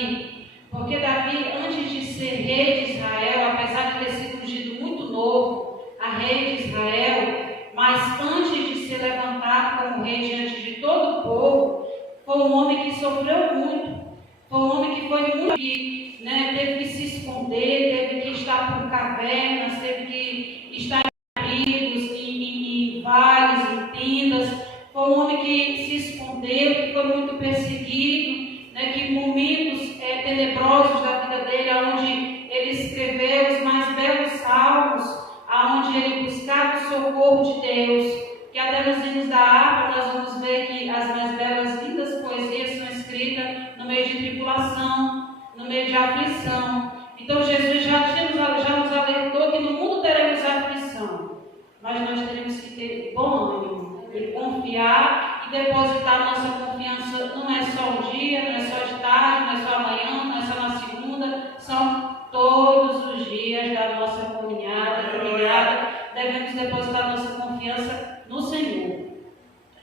Davi. Porque Davi, antes de ser rei de Israel, apesar de ter sido ungido muito novo a rei de Israel, mas antes de ser levantado como rei diante de todo o povo, foi um homem que sofreu muito. Foi um homem que foi muito, teve que se esconder, teve que estar por cavernas, teve que estar em abrigos, em vales, em tendas. Foi um homem que se escondeu, que foi muito perseguido, que momentos tenebrosos da vida dele, onde ele escreveu os mais belos salmos, onde ele buscava o socorro de Deus. Que até nos hinos da harpa nós vamos ver que as mais belas, lindas poesias são escritas no meio de tribulação, no meio de aflição. Então Jesus já nos alertou que no mundo teremos aflição, mas nós teremos que ter bom ânimo e confiar e depositar nossa confiança. Não é só um dia, não é só de tarde, não é só amanhã, não é só na segunda, são todos os dias da nossa caminhada. Devemos depositar nossa confiança no Senhor.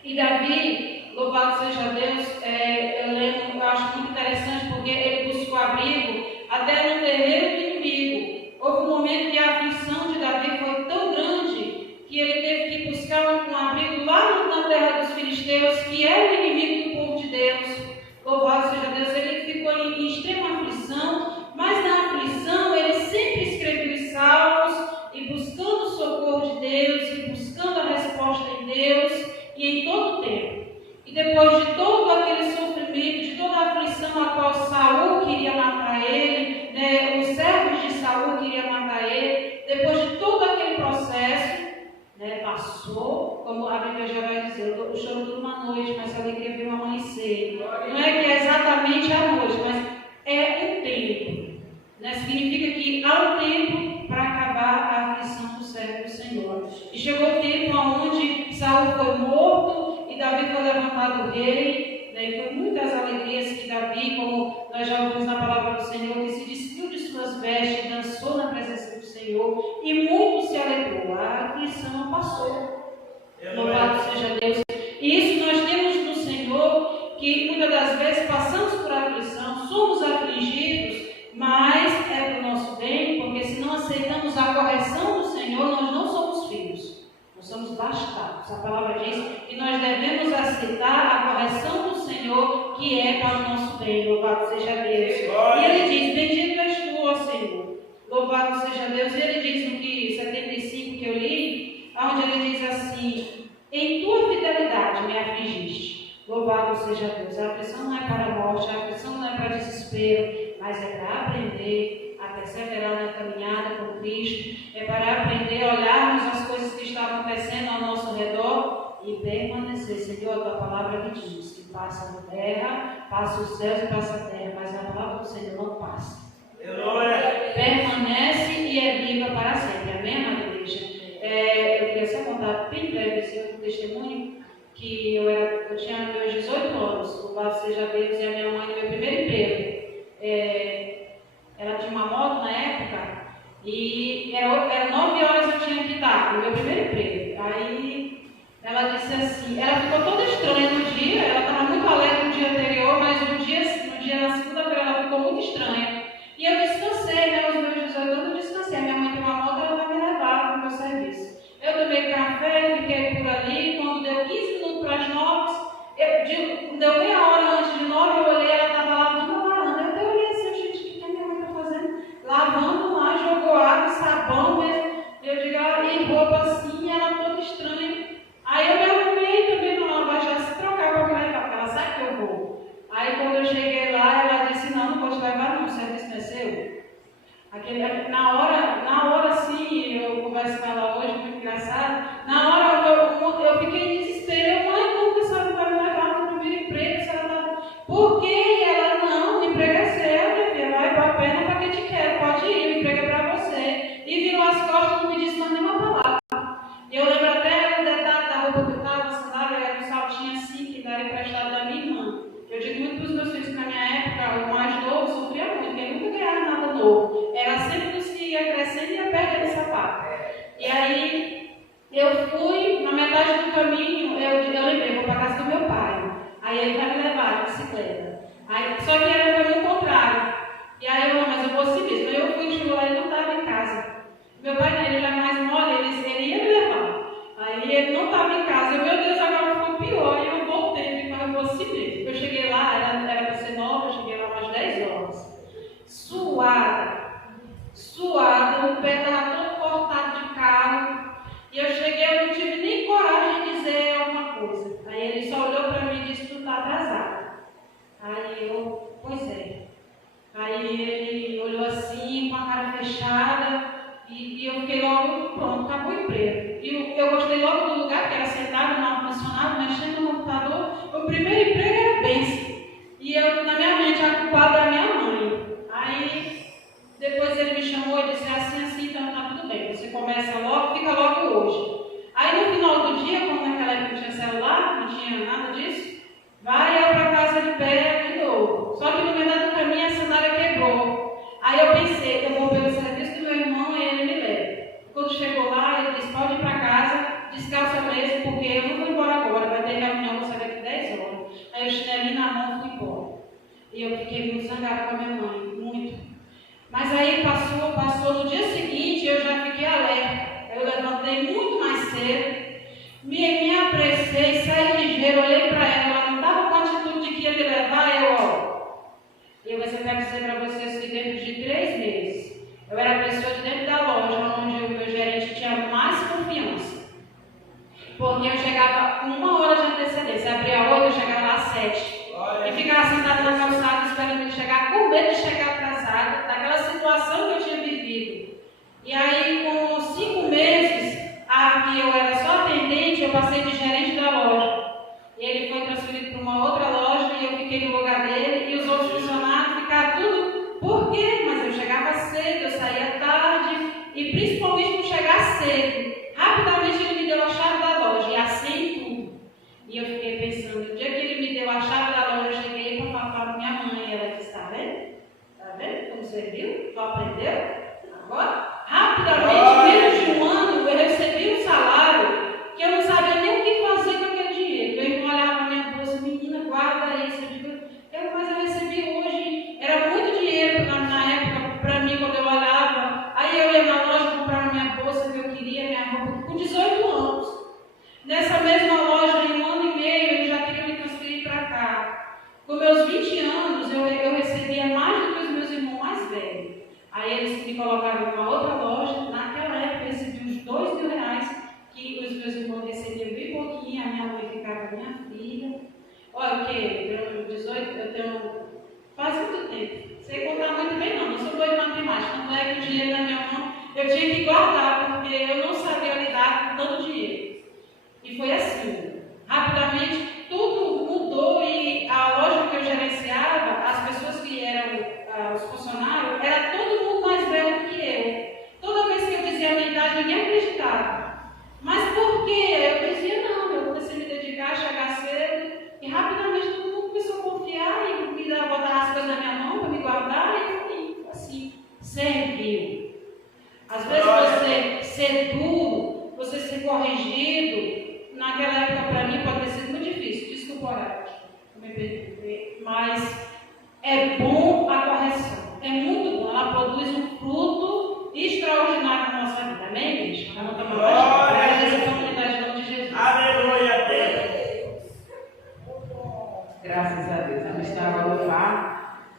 E Davi, louvado seja Deus, eu acho muito interessante porque ele buscou abrigo até no terreiro do inimigo. Houve um momento que a aflição de Davi foi tão grande que ele teve que buscar um abrigo lá na terra dos filisteus, que é o inimigo do povo de Deus. Louvado seja Deus, ele ficou em extrema aflição, mas na aflição ele sempre escreveu os salmos e buscando o socorro de Deus e buscando a resposta em Deus e em todo o tempo. E depois de todo aquele sofrimento, de toda a aflição a qual Saul queria matar ele, os servos de Saul queriam matar ele, depois de todo aquele processo, passou, como a Bíblia já vai dizer, o choro dura uma noite, mas a alegria vem ao amanhecer. Não é que é exatamente a noite, mas é um tempo. Significa que há um tempo para acabar a aflição do servo do Senhor. E chegou o tempo onde Saul foi morto e Davi foi levantado rei. E foi muitas alegrias que Davi, como nós já ouvimos na palavra do Senhor, que se despiu de suas vestes e dançou na presença do Senhor, e muito se alegrou. A aflição passou. Louvado seja Deus. E isso nós temos no Senhor, que muitas das vezes passamos por aflição, somos afligidos, mas é para o nosso bem, porque se não aceitamos a correção do Senhor, nós não somos filhos, nós somos bastardos. A palavra diz que nós devemos aceitar a correção do Senhor, que é para o nosso bem. Louvado seja Deus. E ele diz: bendito és tu, ó Senhor. Louvado seja Deus. E ele diz no que 75 que eu li, onde ele diz assim: em tua fidelidade me afligiste. Louvado seja Deus. A aflição não é para a morte, a aflição não é para desespero, mas é para aprender a perseverar na caminhada com Cristo, é para aprender a olharmos as coisas que estão acontecendo ao nosso redor e permanecer. Senhor, a tua palavra que diz que passa a terra, passa os céus e passa a terra, mas a palavra do Senhor não passa. Permanece e é viva para sempre. Amém, amada igreja? Eu queria só contar bem breve esse outro testemunho, que eu tinha meus 18 anos, louvado seja Deus, e a minha mãe no meu primeiro emprego. Ela tinha uma moto na época e era 9 horas eu tinha que estar no meu primeiro emprego. Aí ela disse assim, ela ficou toda estranha no dia, ela estava muito alegre no dia anterior, mas no dia na segunda-feira ela ficou muito estranha. E eu descansei, aos meus 18 anos eu descansei. A minha mãe tem uma moto, ela vai me levar para o meu serviço. Eu tomei café, fiquei por ali, quando deu 15 minutos para as 9, deu meia hora antes de 9, eu olhei, ela estava lavando a varanda. Eu até olhei assim, gente, o que a minha mãe está fazendo? Lavando lá, jogou água, sabão mesmo. Eu digo, e roupa assim, ela toda estranha. Aí eu me arrumei também, não, ela vai já se trocar para me levar, porque ela sabe que eu vou. Aí quando eu cheguei lá, ela disse, não vou te levar não, o serviço não é seu. Na hora assim, eu converso com ela hoje, muito engraçado, na hora eu fiquei em desespero, mãe, como que a senhora vai me levar no primeiro emprego? Se ela tá... Por quê? E ela, não, o emprego é seu, minha filha, vai para a pena para quem te quer, pode ir, o emprego é para você. E virou as costas, não me disse mais nenhuma palavra. E eu lembro até o detalhe da roupa que eu estava, a sandália, era um saltinho assim, que era emprestado da minha irmã. Eu digo muito para os meus filhos que na minha época, o mais novo sofria muito, porque ele nunca ganhava nada novo. Era sempre dos que zangada com a minha mãe, muito. Mas aí passou, no dia seguinte eu já fiquei alerta. Eu levantei muito mais cedo, me apressei, saí ligeiro, olhei para ela não estava com a atitude de que ia me levar, mas eu quero dizer para vocês que dentro de 3 meses, eu era a pessoa de dentro da loja onde o meu gerente tinha mais confiança. Porque eu chegava com 1 hora de antecedência, abria 8, eu chegava lá às 7. E ficava sentada na calçada esperando ele chegar, com medo de chegar atrasada, daquela situação que eu tinha vivido. E aí, com 5 meses, que eu era só atendente, eu passei de gerente da loja. E ele foi transferido para uma outra loja e eu fiquei no lugar dele. E os outros funcionários ficaram tudo. Por quê? Mas eu chegava cedo, eu saía tarde. E principalmente por chegar cedo. Rapidamente ele me deu a chave da loja e assim tudo. E eu fiquei pensando, no dia que ele me deu a chave da loja, eu cheguei para falar para minha mãe. E ela disse, tá vendo? Tá vendo como você viu? Tu aprendeu? Agora, rapidamente, menos de 1 ano, eu recebi um salário que eu não sabia nem o que fazer com aquele dinheiro. Meu irmão olhava na minha bolsa, menina, guarda isso. Mas eu recebi hoje, era muito dinheiro na época para mim, quando eu olhava. Aí eu ia na loja comprar minha bolsa que eu queria, minha roupa, com 18 anos. Nessa mesma loja, em 1 ano e meio, ele já queria me transferir para cá. Com meus 20 anos, eu recebia mais do que os meus irmãos mais velhos. Aí eles me colocaram numa outra loja. Naquela época eu recebi uns R$2.000, que os meus irmãos recebiam bem pouquinho, a minha mãe ficava minha filha. Olha o que? Eu tenho 18, eu tenho faz muito tempo. Sei contar muito bem não sou boa de matemática. Tanto é que o dinheiro na minha mão eu tinha que guardar, porque eu não sabia lidar com tanto dinheiro. E foi assim. Rapidamente tudo mudou e a loja que eu gerenciava, as pessoas que eram os funcionários, era todo mundo mais velho que eu. Toda vez que eu dizia a minha idade, ninguém acreditava. Mas por quê? Eu dizia não, eu comecei a me dedicar, a chegar cedo, e rapidamente todo mundo começou a confiar e me botar as coisas na minha mão para me guardar, e eu fui assim, serviu. Às vezes você ser duro, você ser corrigido, naquela época para mim pode ter sido muito difícil, desculpa o horário, me perdoe, mas é bom a correção, é muito bom, ela produz um fruto extraordinário na nossa vida, amém, igreja? Vamos tomar mais agradecer a comunidade em nome de Jesus. Aleluia a Deus. Graças a Deus, vamos estar a louvar.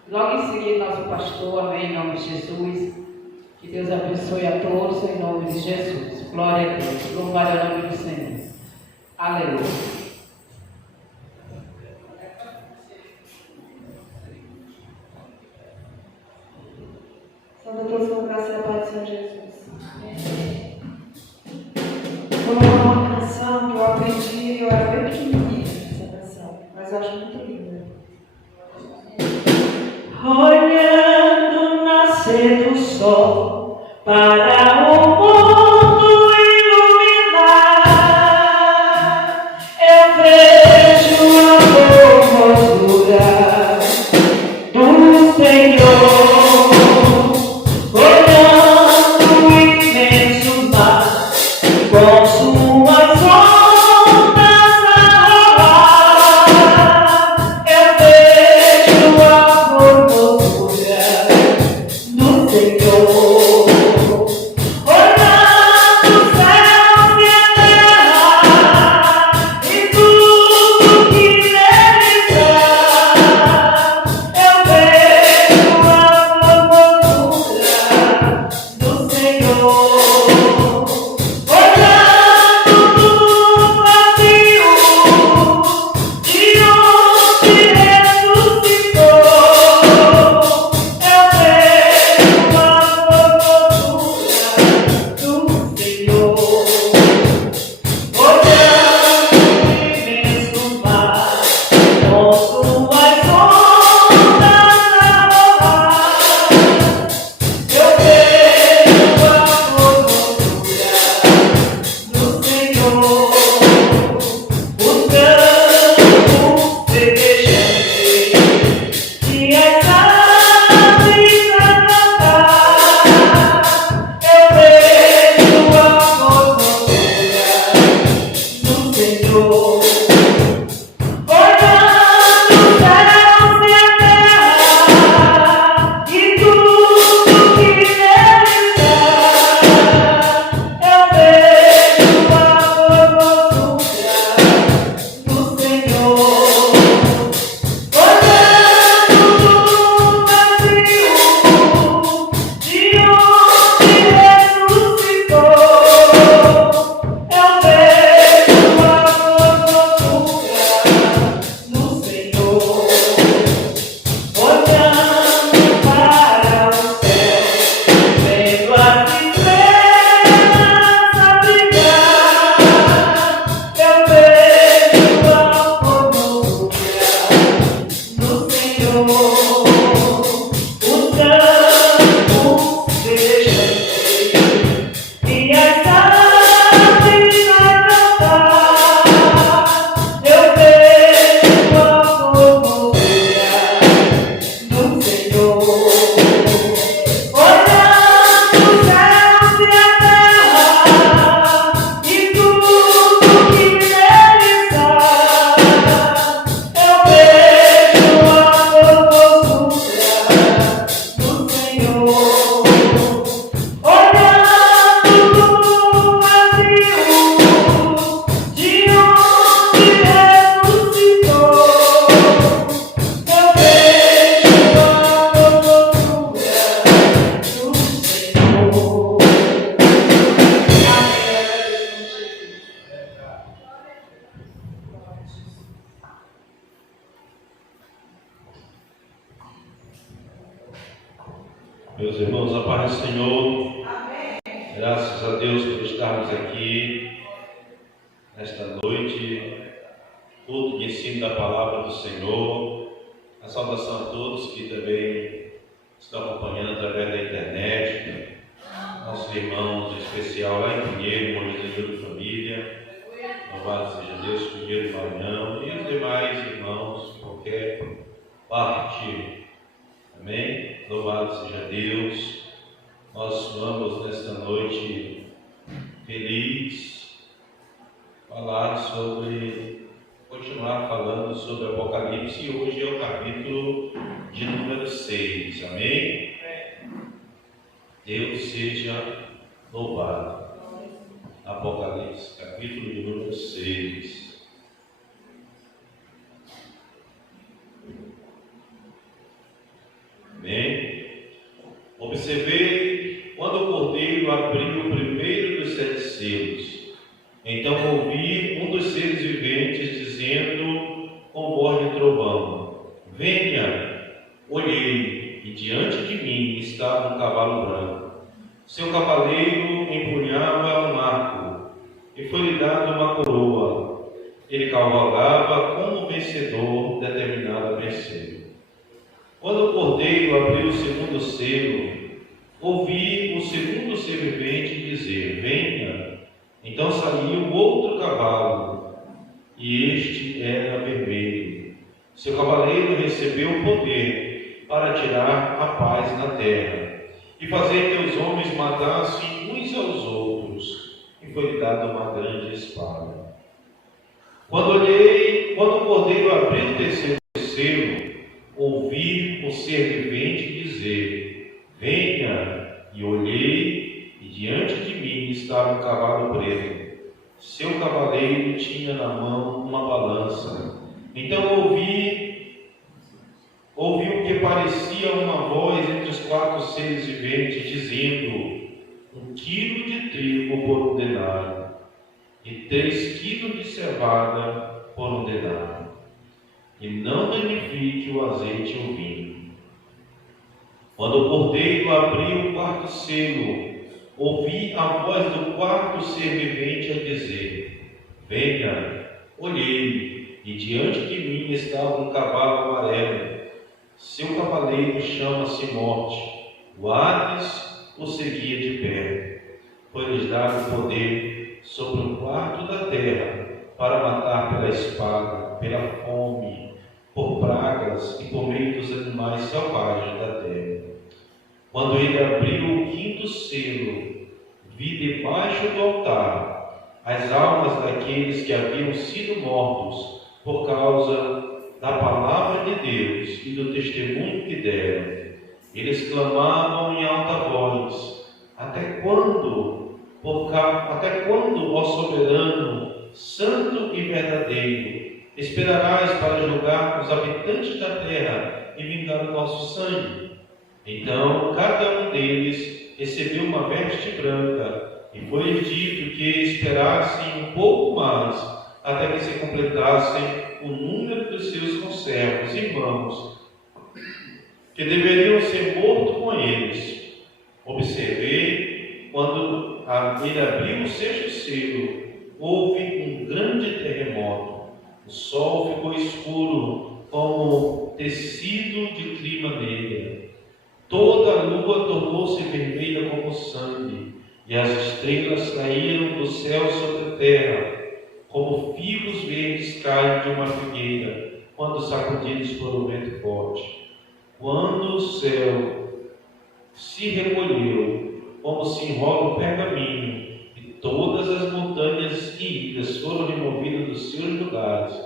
Logo em seguida, nosso pastor, amém, em nome de Jesus. Que Deus abençoe a todos em nome de Jesus. Glória a Deus, louvado é o nome do Senhor. Aleluia. Salve a todos com graça e a paz do Senhor Jesus. Vou louvar uma canção que eu aprendi, eu era bem pequenininha essa canção, mas eu acho muito linda. Olhando o nascer do sol para o mundo iluminar, eu vejo a formosura do Senhor. Com suas ondas a rolar, eu vejo a formosura do Senhor. Meus irmãos, a paz do Senhor. Amém. Graças a Deus por estarmos aqui nesta noite, culto de ensino da palavra do Senhor. A saudação a todos que também estão acompanhando através da internet, nossos irmãos, em especial lá em Pinheiro, Moisés de Família. Louvado seja Deus, Pinheiro, Maranhão e os demais irmãos de qualquer parte. Amém? Louvado seja Deus. Nós vamos nesta noite feliz continuar falando sobre Apocalipse, e hoje é o capítulo de número 6. Amém? Deus seja louvado. Apocalipse, capítulo de número 6. Amém? Observei quando o cordeiro abriu o primeiro dos 7 selos. Então ouvi um dos seres viventes dizendo com voz de trovão: venha. Olhei, e diante de mim estava um cavalo branco. Seu cavaleiro empunhava um arco, e foi-lhe dada uma coroa. Ele cavalgava como vencedor determinado a vencer. Quando o cordeiro abriu o segundo selo, ouvi o segundo ser vivente dizer: venha. Então saiu outro cavalo, e este era vermelho. Seu cavaleiro recebeu o poder para tirar a paz na terra e fazer que os homens matassem uns aos outros, e foi-lhe dada uma grande espada. Quando o cordeiro abriu o terceiro selo, ouvi o ser vivente dizer: venha. E olhei, e diante de mim estava um cavalo preto. Seu cavaleiro tinha na mão uma balança. Então ouvi o que parecia uma voz entre os 4 seres viventes, dizendo: 1 quilo de trigo por 1 denário, e 3 quilos de cevada por 1 denário. E não danifique o azeite e o vinho. Quando o cordeiro abriu o 4º selo, ouvi a voz do 4º ser vivente a dizer: venha. Olhei, e diante de mim estava um cavalo amarelo. Seu cavaleiro chama-se Morte. O Hades o seguia de perto. Foi-lhes dado poder sobre 1/4 da terra para matar pela espada, pela fome, por pragas e por meio dos animais selvagens da terra. Quando ele abriu o 5º selo, vi debaixo do altar as almas daqueles que haviam sido mortos por causa da palavra de Deus e do testemunho que deram. Eles clamavam em alta voz: até quando, ó soberano, santo e verdadeiro, esperarás para julgar os habitantes da terra e vingar o nosso sangue? Então cada um deles recebeu uma veste branca, e foi-lhes dito que esperassem um pouco mais, até que se completassem o número dos seus conservos, irmãos, que deveriam ser mortos com eles. Observei, quando ele abriu o 6º selo, houve um grande terremoto. O sol ficou escuro, como tecido de clima negra. Toda a lua tornou-se vermelha como sangue, e as estrelas caíram do céu sobre a terra, como figos verdes caem de uma figueira, quando sacudidos por um vento forte. Quando o céu se recolheu, como se enrola um pergaminho, e todas as montanhas e ilhas foram removidas dos seus lugares,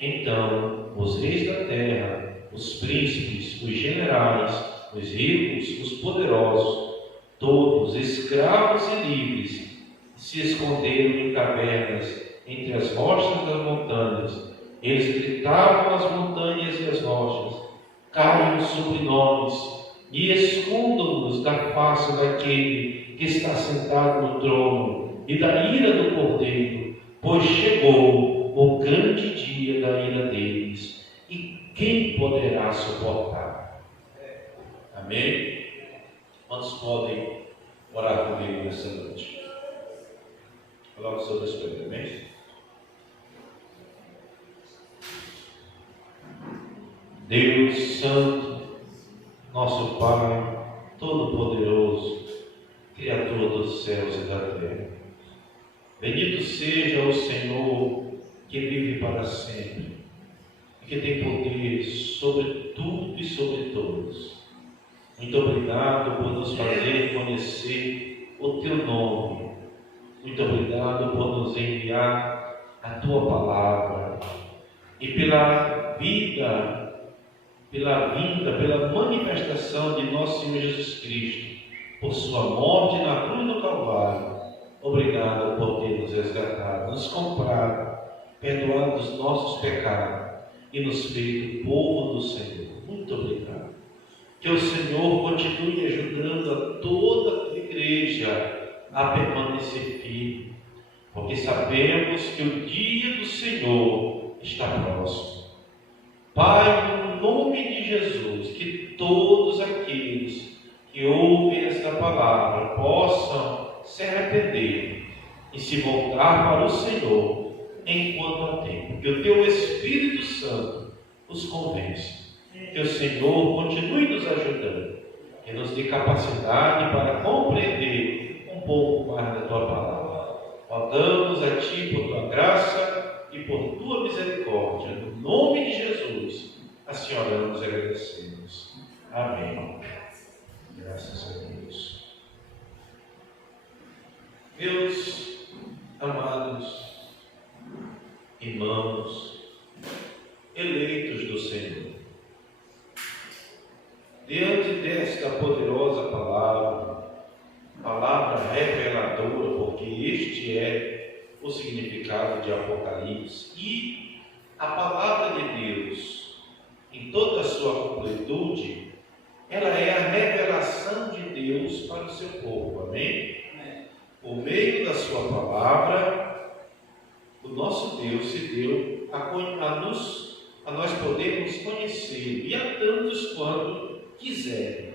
então os reis da terra, os príncipes, os generais, os ricos, os poderosos, todos, escravos e livres, se esconderam em cavernas entre as rochas das montanhas. Eles gritavam às montanhas e às rochas: caiam sobre nós e escondam-nos da face daquele que está sentado no trono e da ira do Cordeiro, pois chegou o grande dia da ira deles, e quem poderá suportar? Amém? irmãos podem orar comigo nessa noite. Coloque sobre as coisas, amém? Deus Santo, nosso Pai, Todo-Poderoso, Criador dos céus e da terra. Bendito seja o Senhor que vive para sempre e que tem poder sobre tudo e sobre todos. Muito obrigado por nos fazer conhecer o Teu nome. Muito obrigado por nos enviar a Tua palavra e pela vida, pela vinda, pela manifestação de nosso Senhor Jesus Cristo, por Sua morte na cruz do Calvário. Obrigado por ter nos resgatado, nos comprado, perdoado os nossos pecados e nos feito povo do Senhor. Muito obrigado. Que o Senhor continue ajudando a toda a igreja a permanecer firme, porque sabemos que o dia do Senhor está próximo. Pai, no nome de Jesus, que todos aqueles que ouvem esta palavra possam se arrepender e se voltar para o Senhor enquanto há tempo. Que o Teu Espírito Santo os convença. Que o Senhor continue nos ajudando, que nos dê capacidade para compreender um pouco mais da Tua palavra. Rogamos a Ti por Tua graça e por Tua misericórdia. No nome de Jesus, assim oramos e agradecemos. Amém. Graças a Deus. Meus amados irmãos, eleitos do Senhor, diante desta poderosa palavra reveladora, porque este é o significado de Apocalipse, e a palavra de Deus, em toda a sua completude, ela é a revelação de Deus para o seu povo, amém? Por meio da sua palavra, o nosso Deus se deu a nós podermos conhecer, e a tantos quanto quiserem.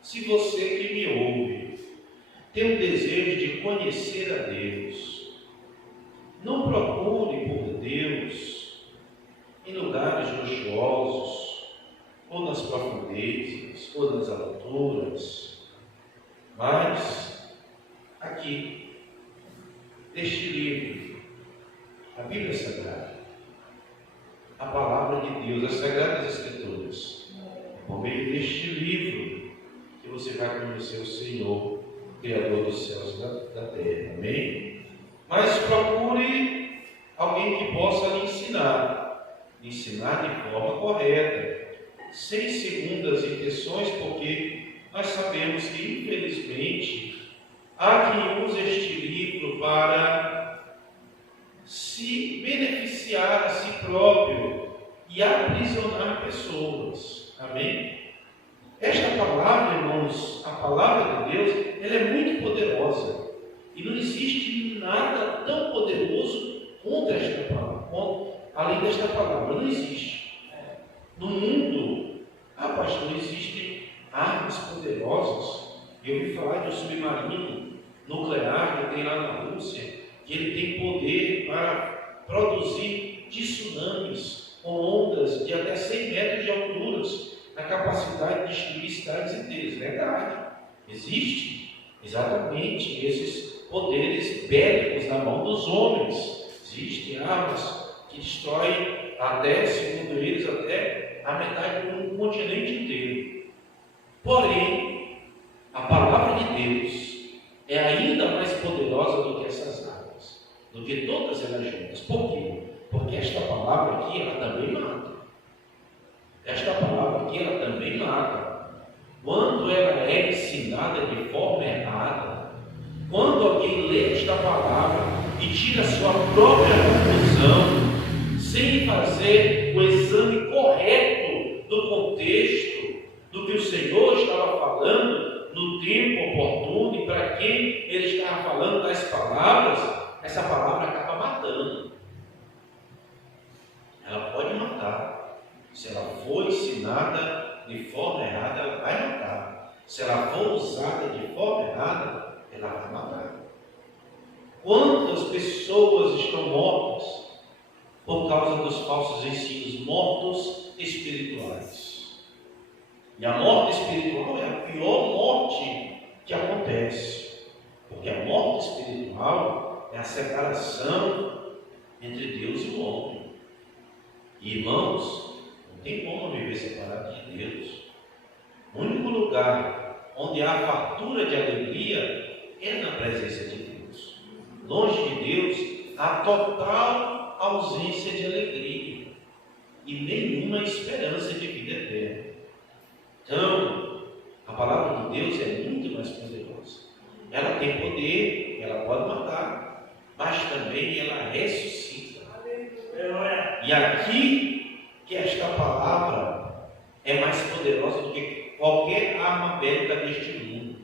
Se você que me ouve tem o desejo de conhecer a Deus, não procure por Deus em lugares luxuosos, ou nas profundezas, ou nas alturas, mas aqui, neste livro, a Bíblia Sagrada, a Palavra de Deus, as Sagradas Escrituras, por meio deste livro, que você vai conhecer o Senhor, Criador dos céus e da terra, amém? Mas procure alguém que possa lhe ensinar de forma correta, sem segundas intenções, porque nós sabemos que, infelizmente, há quem use este livro para se beneficiar a si próprio e aprisionar pessoas. Amém? Esta palavra, irmãos, a palavra de Deus, ela é muito poderosa. E não existe nada tão poderoso contra esta palavra, além desta palavra. Não existe. No mundo, pastor, existem armas poderosas. Eu ouvi falar de um submarino nuclear que tem lá na Rússia, que ele tem poder para produzir tsunamis com ondas de até 100 metros de altura, na capacidade de destruir cidades inteiras. Verdade, existe exatamente esses poderes bélicos na mão dos homens. Existem armas que destroem até, segundo eles, até a metade do continente inteiro. Porém, a palavra de Deus é ainda mais poderosa do que essas armas, do que todas elas juntas. Por quê? Porque esta palavra aqui, ela também mata. Esta palavra aqui, ela também mata. Quando ela é ensinada de forma errada, quando alguém lê esta palavra e tira a sua própria conclusão, sem fazer o exame correto do contexto, do que o Senhor estava falando no tempo oportuno e para quem ele estava falando das palavras, essa palavra acaba matando. Ela pode matar. Se ela for ensinada de forma errada, ela vai matar. se ela for usada de forma errada, ela vai matar. Quantas pessoas estão mortas por causa dos falsos ensinos, mortos espirituais? E a morte espiritual é a pior morte que acontece, porque a morte espiritual é a separação entre Deus e o homem. E, irmãos, não tem como viver separado de Deus. O único lugar onde há fartura de alegria é na presença de Deus. Longe de Deus há total ausência de alegria e nenhuma esperança de vida eterna. Então, a palavra de Deus é muito mais poderosa. Ela tem poder, ela pode matar, mas também ela ressuscita. E aqui que esta palavra é mais poderosa do que qualquer arma bélica deste mundo,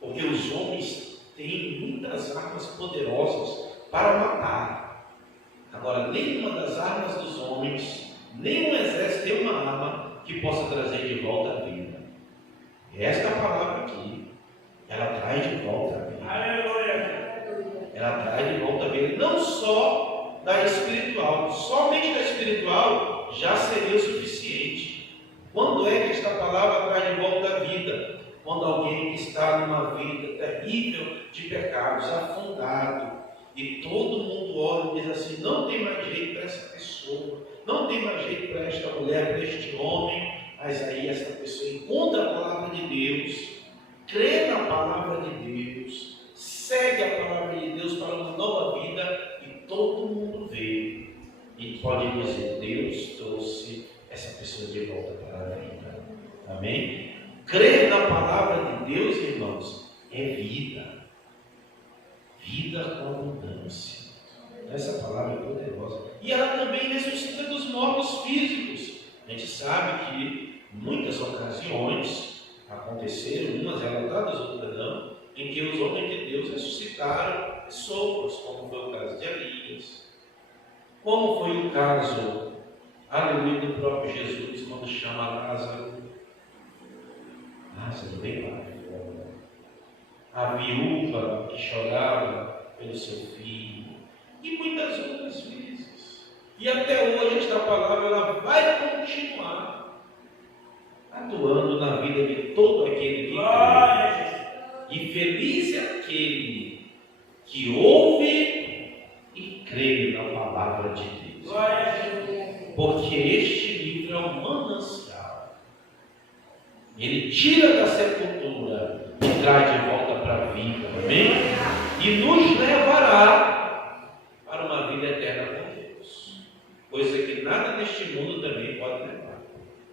porque os homens têm muitas armas poderosas para matar. Agora, nenhuma das armas dos homens, nenhum exército tem uma arma que possa trazer de volta a vida. E esta palavra aqui, ela traz de volta a vida. Ela traz de volta a vida, não só da espiritual, somente da espiritual já seria o suficiente. Quando é que esta palavra traz de volta a vida? Quando alguém que está numa vida terrível de pecados, afundado, e todo mundo olha e diz assim: não tem mais jeito para essa pessoa, não tem mais jeito para esta mulher, para este homem. Mas aí essa pessoa encontra a palavra de Deus, crê na palavra de Deus, segue a palavra de Deus para uma nova vida, e todo mundo vê e pode dizer: Deus trouxe essa pessoa de volta para a vida. Amém? Crer na palavra de Deus, irmãos, é vida. Vida com abundância. Essa palavra é poderosa. E ela também ressuscita dos mortos físicos. A gente sabe que muitas ocasiões aconteceram, umas relatadas, outras não, em que os homens de Deus ressuscitaram pessoas, como foi o caso de Elias, como foi o caso, aleluia, do próprio Jesus, quando chama Lázaro. Lázaro, vem lá. A viúva que chorava pelo seu filho, e muitas outras vezes. E até hoje esta palavra ela vai continuar atuando na vida de todo aquele que crê. E feliz é aquele que ouve e crê na palavra de Deus. Porque este livro é um manancial. Ele tira da sepultura e traz de volta para a vida, amém? E nos levará para uma vida eterna com Deus. Coisa que nada neste mundo também pode levar.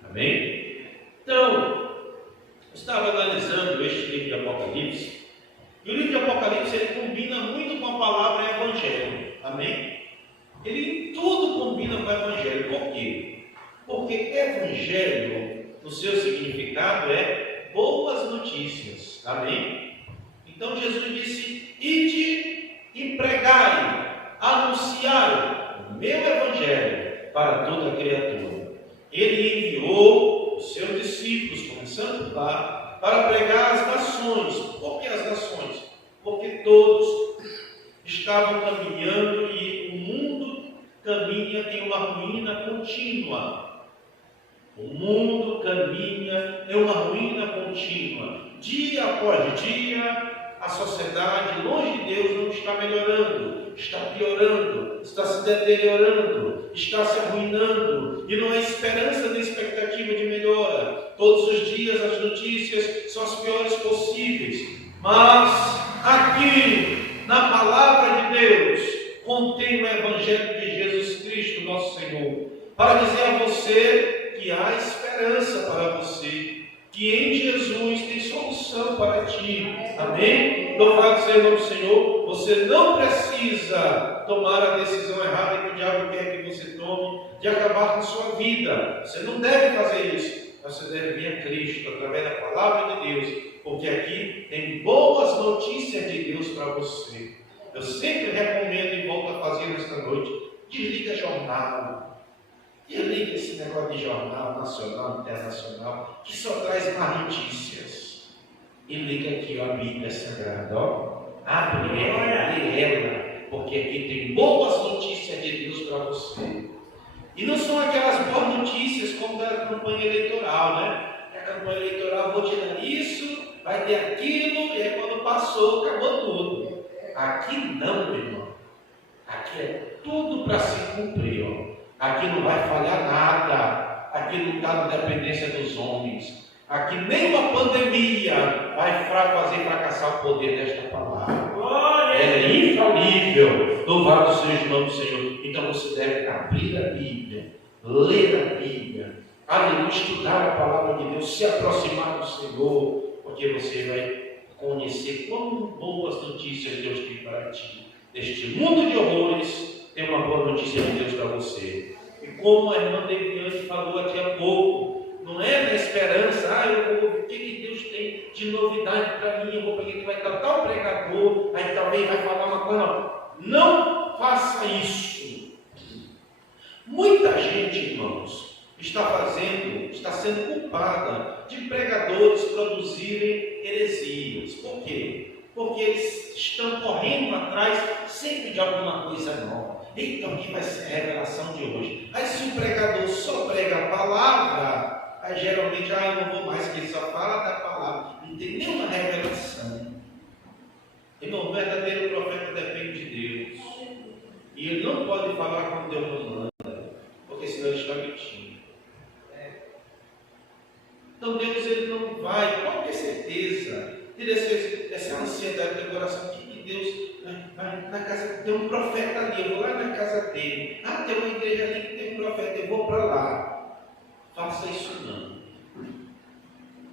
Amém? Então, eu estava analisando este livro de Apocalipse, e o livro de Apocalipse ele combina muito com a palavra evangelho. Amém? Ele em tudo combina com o evangelho. Por quê? Porque evangelho, no seu significado, é boas notícias. Amém? Então Jesus disse: ide e pregai, anunciai o meu evangelho para toda a criatura. Ele enviou os seus discípulos, começando lá, para pregar às nações. Por que as nações? Porque todos estavam caminhando e o mundo caminha em uma ruína contínua. O mundo caminha em uma ruína contínua. Dia após dia, a sociedade, longe de Deus, não está melhorando, está piorando, está se deteriorando, está se arruinando, e não há esperança nem expectativa de melhora. Todos os dias as notícias são as piores possíveis, mas aqui, na palavra de Deus, contém o Evangelho de Jesus Cristo, nosso Senhor, para dizer a você que há esperança para você, que em Jesus tem solução para ti. Amém? Louvado seja o nome do Senhor. Você não precisa tomar a decisão errada que o diabo quer que você tome, de acabar com a sua vida. Você não deve fazer isso. Você deve vir a Cristo através da palavra de Deus, porque aqui tem boas notícias de Deus para você. Eu sempre recomendo e volto a fazer nesta noite: desliga jornal. Desliga esse negócio de jornal nacional, internacional, que só traz más notícias. e liga aqui, ó, a Bíblia Sagrada, ó. Abre ela, lê ela, porque aqui tem boas notícias de Deus para você. E não são aquelas boas notícias como da campanha eleitoral, né? A campanha eleitoral, vou te dar isso, vai ter aquilo, e aí quando passou, acabou tudo. Aqui não, meu irmão. Aqui é tudo para se cumprir, ó. Aqui não vai falhar nada. Aqui não está na dependência dos homens. Aqui nenhuma pandemia vai fazer fracassar o poder desta palavra. Ela é infalível. Louvado seja o nome do Senhor. Então você deve abrir a Bíblia, ler a Bíblia, aleluia, estudar a palavra de Deus, se aproximar do Senhor, porque você vai conhecer quão boas notícias Deus tem para ti. Neste mundo de horrores, tem uma boa notícia de Deus para você. E como a irmã Deviane falou aqui há pouco, não é na esperança, eu vou ver o que Deus tem de novidade para mim, eu vou ver que vai estar tal pregador, aí talvez vai falar uma coisa. Não faça isso. Muita gente, irmãos, está sendo culpada de pregadores produzirem heresias. Por quê? Porque eles estão correndo atrás sempre de alguma coisa nova. Então, aqui vai ser a revelação de hoje. Aí, se o pregador só prega a palavra, aí geralmente, eu não vou mais, que ele só fala da palavra. Não tem nenhuma revelação. Irmão, o verdadeiro profeta depende de Deus. E ele não pode falar como Deus não manda, porque senão ele está mentindo. Então, Deus ele não vai, pode ter certeza, ter essa ansiedade do coração de que Deus vai na casa, tem um profeta ali, eu vou lá na casa dele. Tem uma igreja ali que tem um profeta, eu vou para lá. Faça isso não.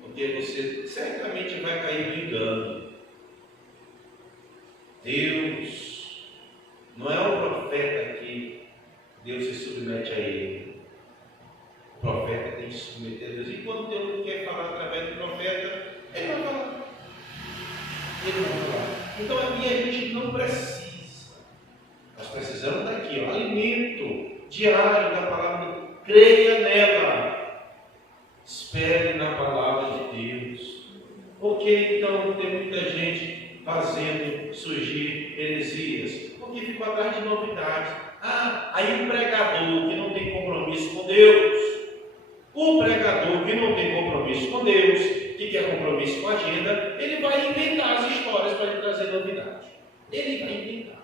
Porque você certamente vai cair no engano. Deus não é o profeta que Deus se submete a ele. O profeta tem que se submeter a Deus. E quando Deus não quer falar através do profeta, ele vai falar. Ele vai falar. Então aqui a gente não precisa. Nós precisamos daqui, ó, alimento diário da palavra. Creia nela. Espere na palavra de Deus. Porque então tem muita gente fazendo surgir heresias, porque ficou atrás de novidades. Aí o pregador que não tem compromisso com Deus, o pregador que não tem compromisso com Deus, que quer compromisso com a agenda, ele vai inventar as histórias para lhe trazer novidade. Ele vai inventar.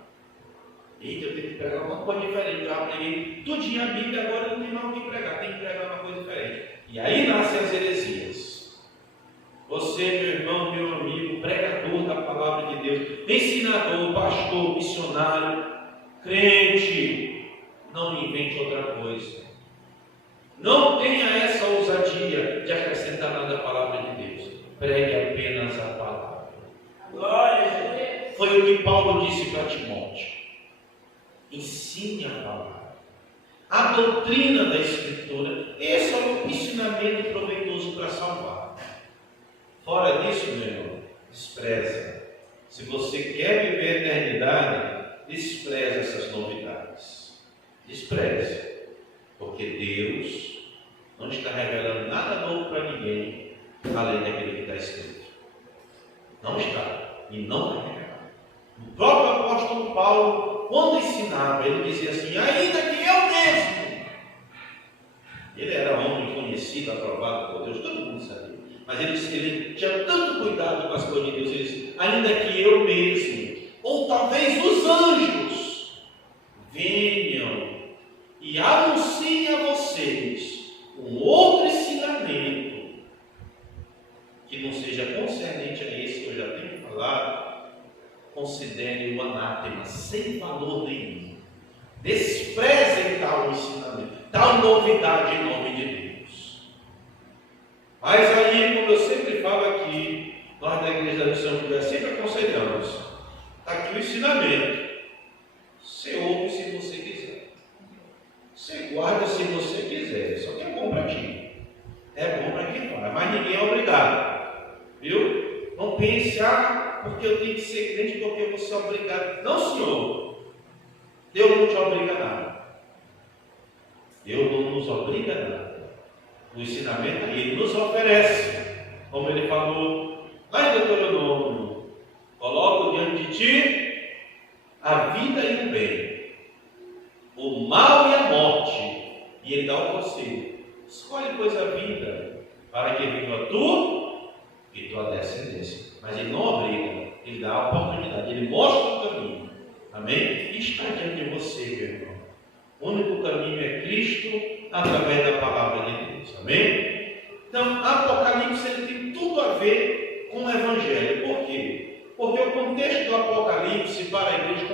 Eita, eu tenho que pregar uma coisa diferente. Eu já preguei tudinho a Bíblia, agora não tem mais o que pregar, tem que pregar uma coisa diferente. E aí nascem as heresias. Você, meu irmão, meu amigo, pregador da palavra de Deus, ensinador, pastor, missionário, crente, não invente outra coisa. Não tenha essa ousadia de acrescentar nada à palavra de Deus. Pregue apenas a palavra. Glória. Foi o que Paulo disse para Timóteo. Ensine a palavra. A doutrina da Escritura. Esse é o ensinamento proveitoso para salvar. Fora disso, meu irmão, despreza. Se você quer viver a eternidade, despreza essas novidades. Despreze. Porque Deus não está revelando nada novo para ninguém, além daquilo que está escrito. Não está. E não vai revelar. O próprio apóstolo Paulo, quando ensinava, ele dizia assim, ainda que eu mesmo. Ele era homem conhecido, aprovado por Deus, todo mundo sabia. Mas ele tinha tanto cuidado com as coisas de Deus, ele disse, ainda que eu mesmo, ou talvez os anjos, venham e anunciem a vocês um outro ensinamento, que não seja concernente a esse que eu já tenho falado, considere o anátema, sem valor nenhum. Desprezem tal ensinamento, tal novidade em nome de Deus. Mas aí, como eu sempre falo aqui, nós da Igreja da Missão de Deus sempre aconselhamos. Está aqui o ensinamento. Você ouve se você quiser. Você guarda se você quiser. Só que é bom para ti. É bom para quem faz. Mas ninguém é obrigado. Viu? Não pense, porque eu tenho que ser crente, porque eu vou ser obrigado. Não, senhor. Deus não te obriga a nada. Deus não nos obriga a nada. O ensinamento ele nos oferece, como ele falou lá em a vida e o bem, o mal e a morte, e ele dá o conselho: escolhe, pois, a vida, para que viva tu e tua descendência. Mas ele não obriga, ele dá a oportunidade, ele mostra o caminho. Amém? E está diante de você, meu irmão. O único caminho é Cristo, através da palavra de Deus. Amém? Então, Apocalipse ele tem tudo a ver com o Evangelho. Por quê? Porque o contexto do Apocalipse para a igreja,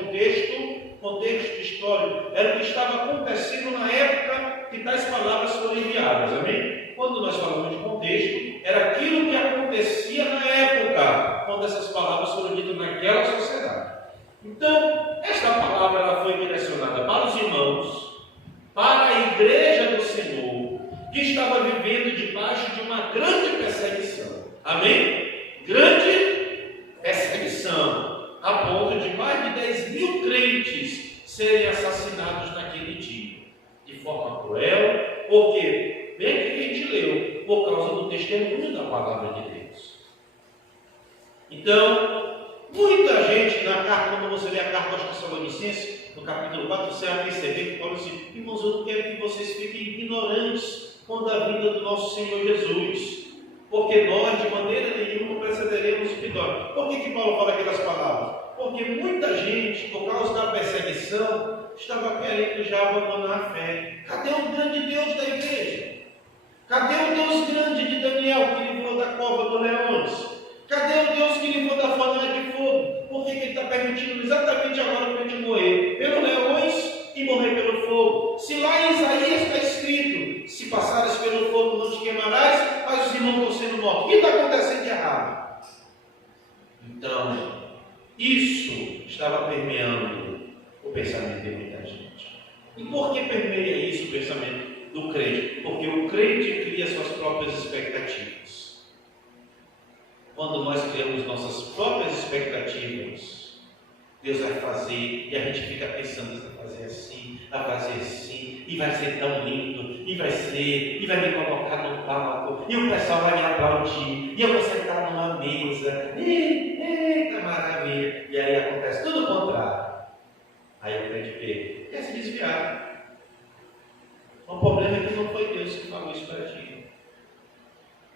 contexto histórico, era o que estava acontecendo na época que tais palavras foram enviadas. Amém? Quando nós falamos de contexto, era aquilo que acontecia na época, quando essas palavras foram ditas naquela sociedade. Então, esta palavra ela foi direcionada para os irmãos, para a igreja do Senhor, que estava vivendo debaixo de uma grande perseguição. Amém? Grande perseguição, a ponto de mais de 10.000 crentes serem assassinados naquele dia, de forma cruel, porque, bem que a gente leu, por causa do testemunho da palavra de Deus. Então, muita gente na carta, quando você lê a carta aos Tessalonicenses, no capítulo 4, você vai perceber que Paulo diz: irmãos, eu não quero que vocês fiquem ignorantes quanto à vinda do nosso Senhor Jesus, porque nós de maneira nenhuma precederemos o que nós. Por que Paulo fala aquelas palavras? Porque muita gente, por causa da perseguição, estava querendo já abandonar a fé. Cadê o grande Deus da igreja? Cadê o Deus grande de Daniel, que livrou da cova dos leões? Cadê o Deus que livrou da fornalha de fogo? Por que ele está permitindo exatamente agora para a gente morrer pelos leões e morrer pelo fogo? Se lá em Isaías está escrito: se passares pelo fogo não te queimarás, mas os irmãos estão sendo mortos. O que está acontecendo de errado? Então, isso estava permeando o pensamento de muita gente. E por que permeia isso o pensamento do crente? Porque o crente cria suas próprias expectativas. Quando nós criamos nossas próprias expectativas, Deus vai fazer, e a gente fica pensando: vai fazer assim, e vai ser tão lindo, e vai me colocar no palco, e o pessoal vai me aplaudir, e eu vou sentar numa mesa, eita maravilha, e aí acontece tudo o contrário. Aí o crente quer se desviar. O problema é que não foi Deus que falou isso para ti,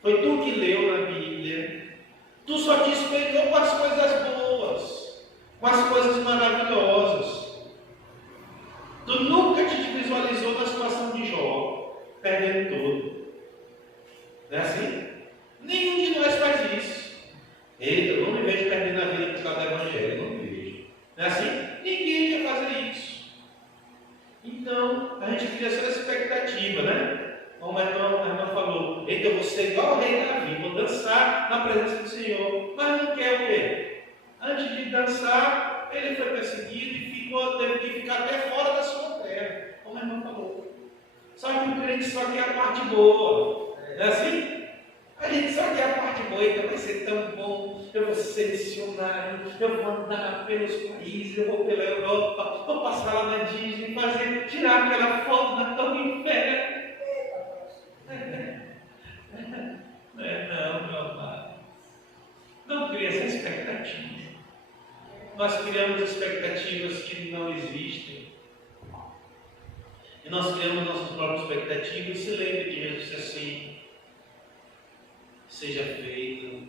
foi tu que leu na Bíblia. Tu só te espelhou com as coisas boas, com as coisas maravilhosas. Tu nunca te visualizou na situação de Jó, perdendo tudo. Não é assim? Nenhum de nós faz isso. Eita, eu não me vejo perdendo a vida por causa do Evangelho, não me vejo. Não é assim? Ninguém quer fazer isso. Então, a gente cria essa expectativa, né? Como a irmã falou: eita, eu vou ser igual ao rei Davi, vou dançar na presença do Senhor. Mas não quer o quê? Antes de dançar, ele foi perseguido e teve que ficar até fora da sua terra, como a irmã falou. Só que o crente só quer a parte boa, não é assim? A gente só quer a parte boa. Então vai ser tão bom, eu vou ser missionário, eu vou andar pelos países, eu vou pela Europa, vou passar lá na Disney, tirar aquela foto da Torre Eiffel. Não, meu amado, não cria essa expectativa. Nós criamos expectativas que não existem, e nós criamos nossas próprias expectativas. E se lembre de Jesus assim: seja feita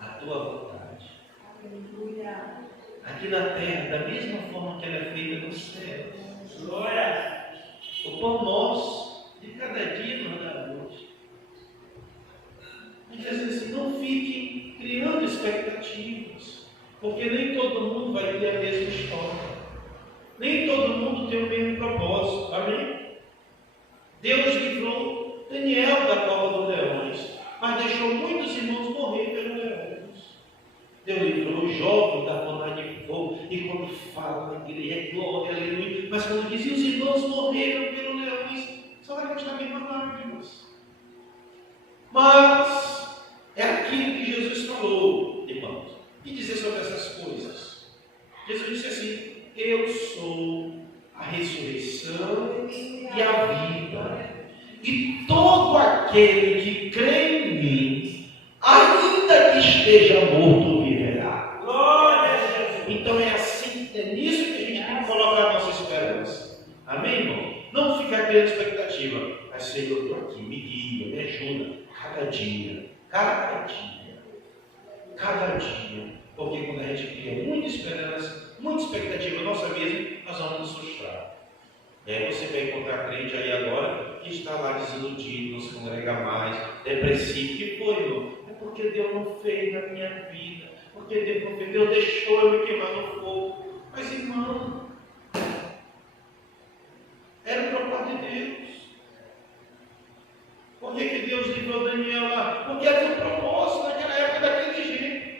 a tua vontade, aqui na terra, da mesma forma que ela é feita no céu. Glória! O pão nosso de cada dia nos dá hoje. A gente diz assim: não fiquem criando expectativas, porque nem todo mundo vai ter a mesma história, nem todo mundo tem o mesmo propósito. Amém? Deus livrou Daniel da cova dos leões, mas deixou muitos irmãos morrer pelos leões. Deus livrou os jovens da fornalha de fogo, e quando fala na igreja é glória, aleluia, mas quando diz: e os irmãos morreram pelos leões, só vai gostar mesmo lágrimas. Mas é aquilo que Jesus falou, irmãos. E dizer sobre essas coisas? Jesus disse assim: eu sou a ressurreição e a vida, e todo aquele que crê em mim, ainda que esteja morto, viverá. Glória a Jesus. Então é assim que dia, cada dia, cada dia. Porque quando a gente cria muita esperança, muita expectativa na nossa vida, nós vamos nos frustrar. E aí você vai encontrar crente aí agora que está lá desiludido, não se congrega mais, depressivo. Que foi, irmão? É porque Deus não fez na minha vida. Porque Deus não fez. Deus deixou eu me queimar no fogo. Mas, irmão, era o propósito de Deus. Por que Deus livrou Daniel lá? Porque havia um propósito naquela época daquele jeito.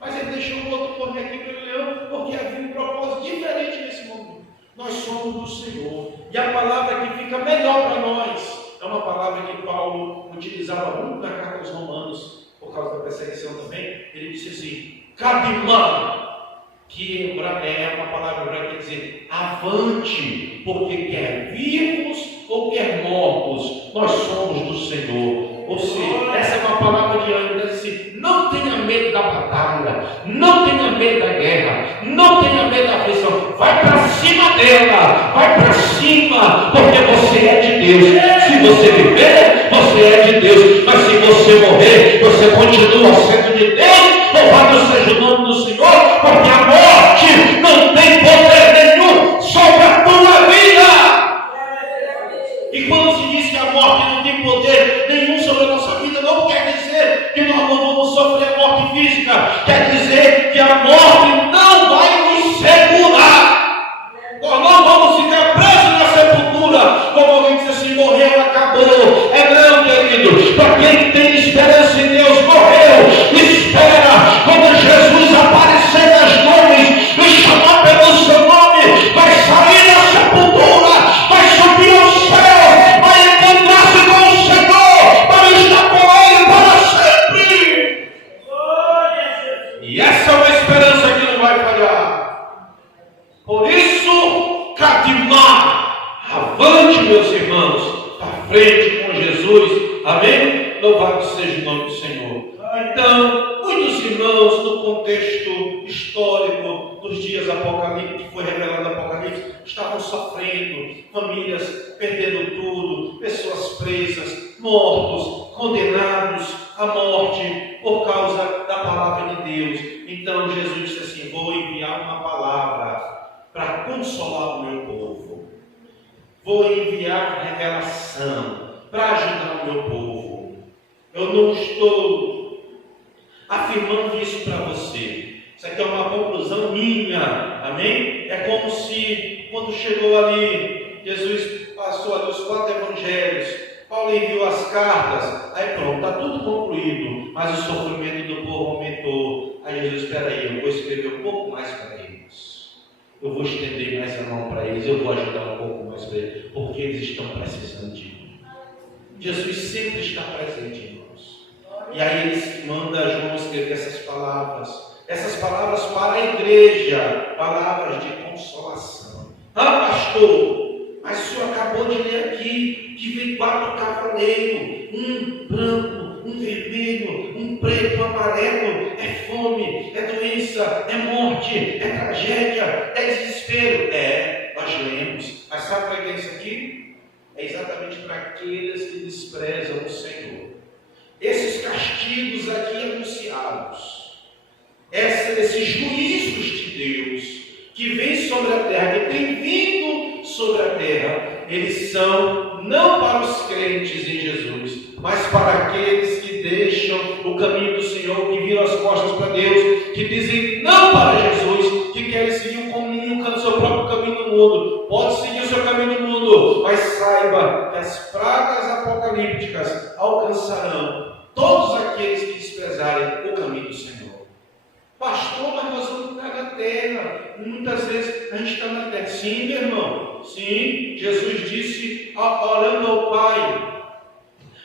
Mas ele deixou o outro morrer aqui pelo leão, porque havia um propósito diferente nesse momento. Nós somos do Senhor. E a palavra que fica melhor para nós é uma palavra que Paulo utilizava muito na carta aos Romanos, por causa da perseguição também. Ele disse assim: Kadimah, que é uma palavra hebraica que quer dizer avante, porque quer vivos ou quer mortos, nós somos do Senhor. Ou seja, essa é uma palavra de ânimo, assim, não tenha medo da batalha, não tenha medo da guerra, não tenha medo da aflição, vai para cima dela, vai para cima, porque você é de Deus. Se você viver, você é de Deus, mas se você morrer, você continua sendo de Deus. Louvado seja o nome do Senhor, porque a morte não tem poder nenhum sobre a tua vida. E quando se diz que a morte não tem poder nenhum sobre a nossa vida, não quer dizer que nós não vamos sofrer a morte física, quer dizer que a morte não vai nos segurar. Nós não vamos ficar presos na sepultura, como alguém diz assim: morreu, acabou. Não, querido, para quem tem esperança em Deus, morreu, espera, quando Jesus aparecer nas nuvens e chamar pelo seu nome, vai sair da sepultura, vai subir ao céu, vai encontrar-se com o Senhor, para estar com Ele para sempre. E essa é uma esperança que não vai falhar. Por isso, Kadimah, avante, meus irmãos, para frente com Jesus. Amém? Louvado seja o nome do Senhor. Então, muitos irmãos, no contexto histórico dos dias apocalípticos, que foi revelado no Apocalipse, estavam sofrendo, famílias perdendo tudo, pessoas presas, mortos, condenados à morte por causa da palavra de Deus. Então Jesus disse assim: vou enviar uma palavra para consolar o meu povo, vou enviar revelação para ajudar o meu povo. Eu não estou afirmando isso para você. Isso aqui é uma conclusão minha. Amém? É como se, quando chegou ali, Jesus passou ali os 4 evangelhos, Paulo enviou as cartas, aí pronto, está tudo concluído, mas o sofrimento do povo aumentou. Aí Jesus: espera aí, eu vou escrever um pouco mais para eles, eu vou estender mais a mão para eles, eu vou ajudar um pouco mais para eles, porque eles estão precisando de mim. Jesus sempre está presente, irmãos. E aí ele manda João escrever essas palavras para a igreja, palavras de consolação. Ah, pastor, mas o senhor acabou de ler aqui que vem 4 cavaleiros, um branco, um vermelho, um preto, um amarelo. É fome, é doença, é morte, é tragédia, é desespero. Nós lemos. Mas sabe para que é isso aqui? É exatamente para aqueles que desprezam o Senhor. Esses castigos aqui anunciados, esses juízos de Deus que vêm sobre a terra, que têm vindo sobre a terra, eles são não para os crentes em Jesus, mas para aqueles que deixam o caminho do Senhor, que viram as costas para Deus, que dizem não para Jesus, que querem seguir o seu próprio caminho no mundo. Pode seguir o seu caminho no mundo, mas saiba que as pragas apocalípticas alcançarão todos aqueles que desprezarem o caminho do Senhor. Pastor, mas nós vamos estar na terra. Muitas vezes a gente está na terra. Sim, meu irmão. Sim, Jesus disse, orando ao Pai,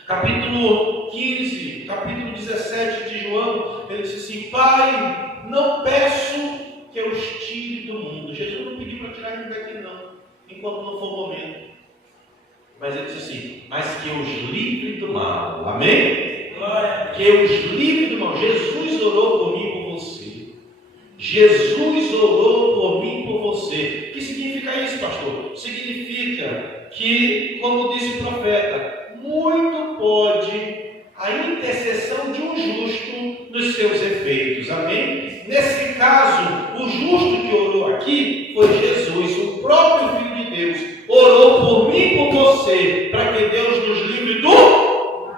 capítulo 15, capítulo 17 de João, ele disse assim: Pai, não peço que eu os tire do mundo. Jesus não pediu para tirar ninguém daqui não, enquanto não for o momento. Mas ele disse assim: mas que eu os livre do mal. Amém? Que eu os livre do mal. Jesus orou por mim e por você. Jesus orou por mim e por você. O que significa isso, pastor? Significa que, como disse o profeta, muito pode a intercessão de um justo nos seus efeitos. Amém? Nesse caso, o justo que orou aqui foi Jesus, o próprio Filho de Deus. Orou por mim e por você, para que Deus nos livre do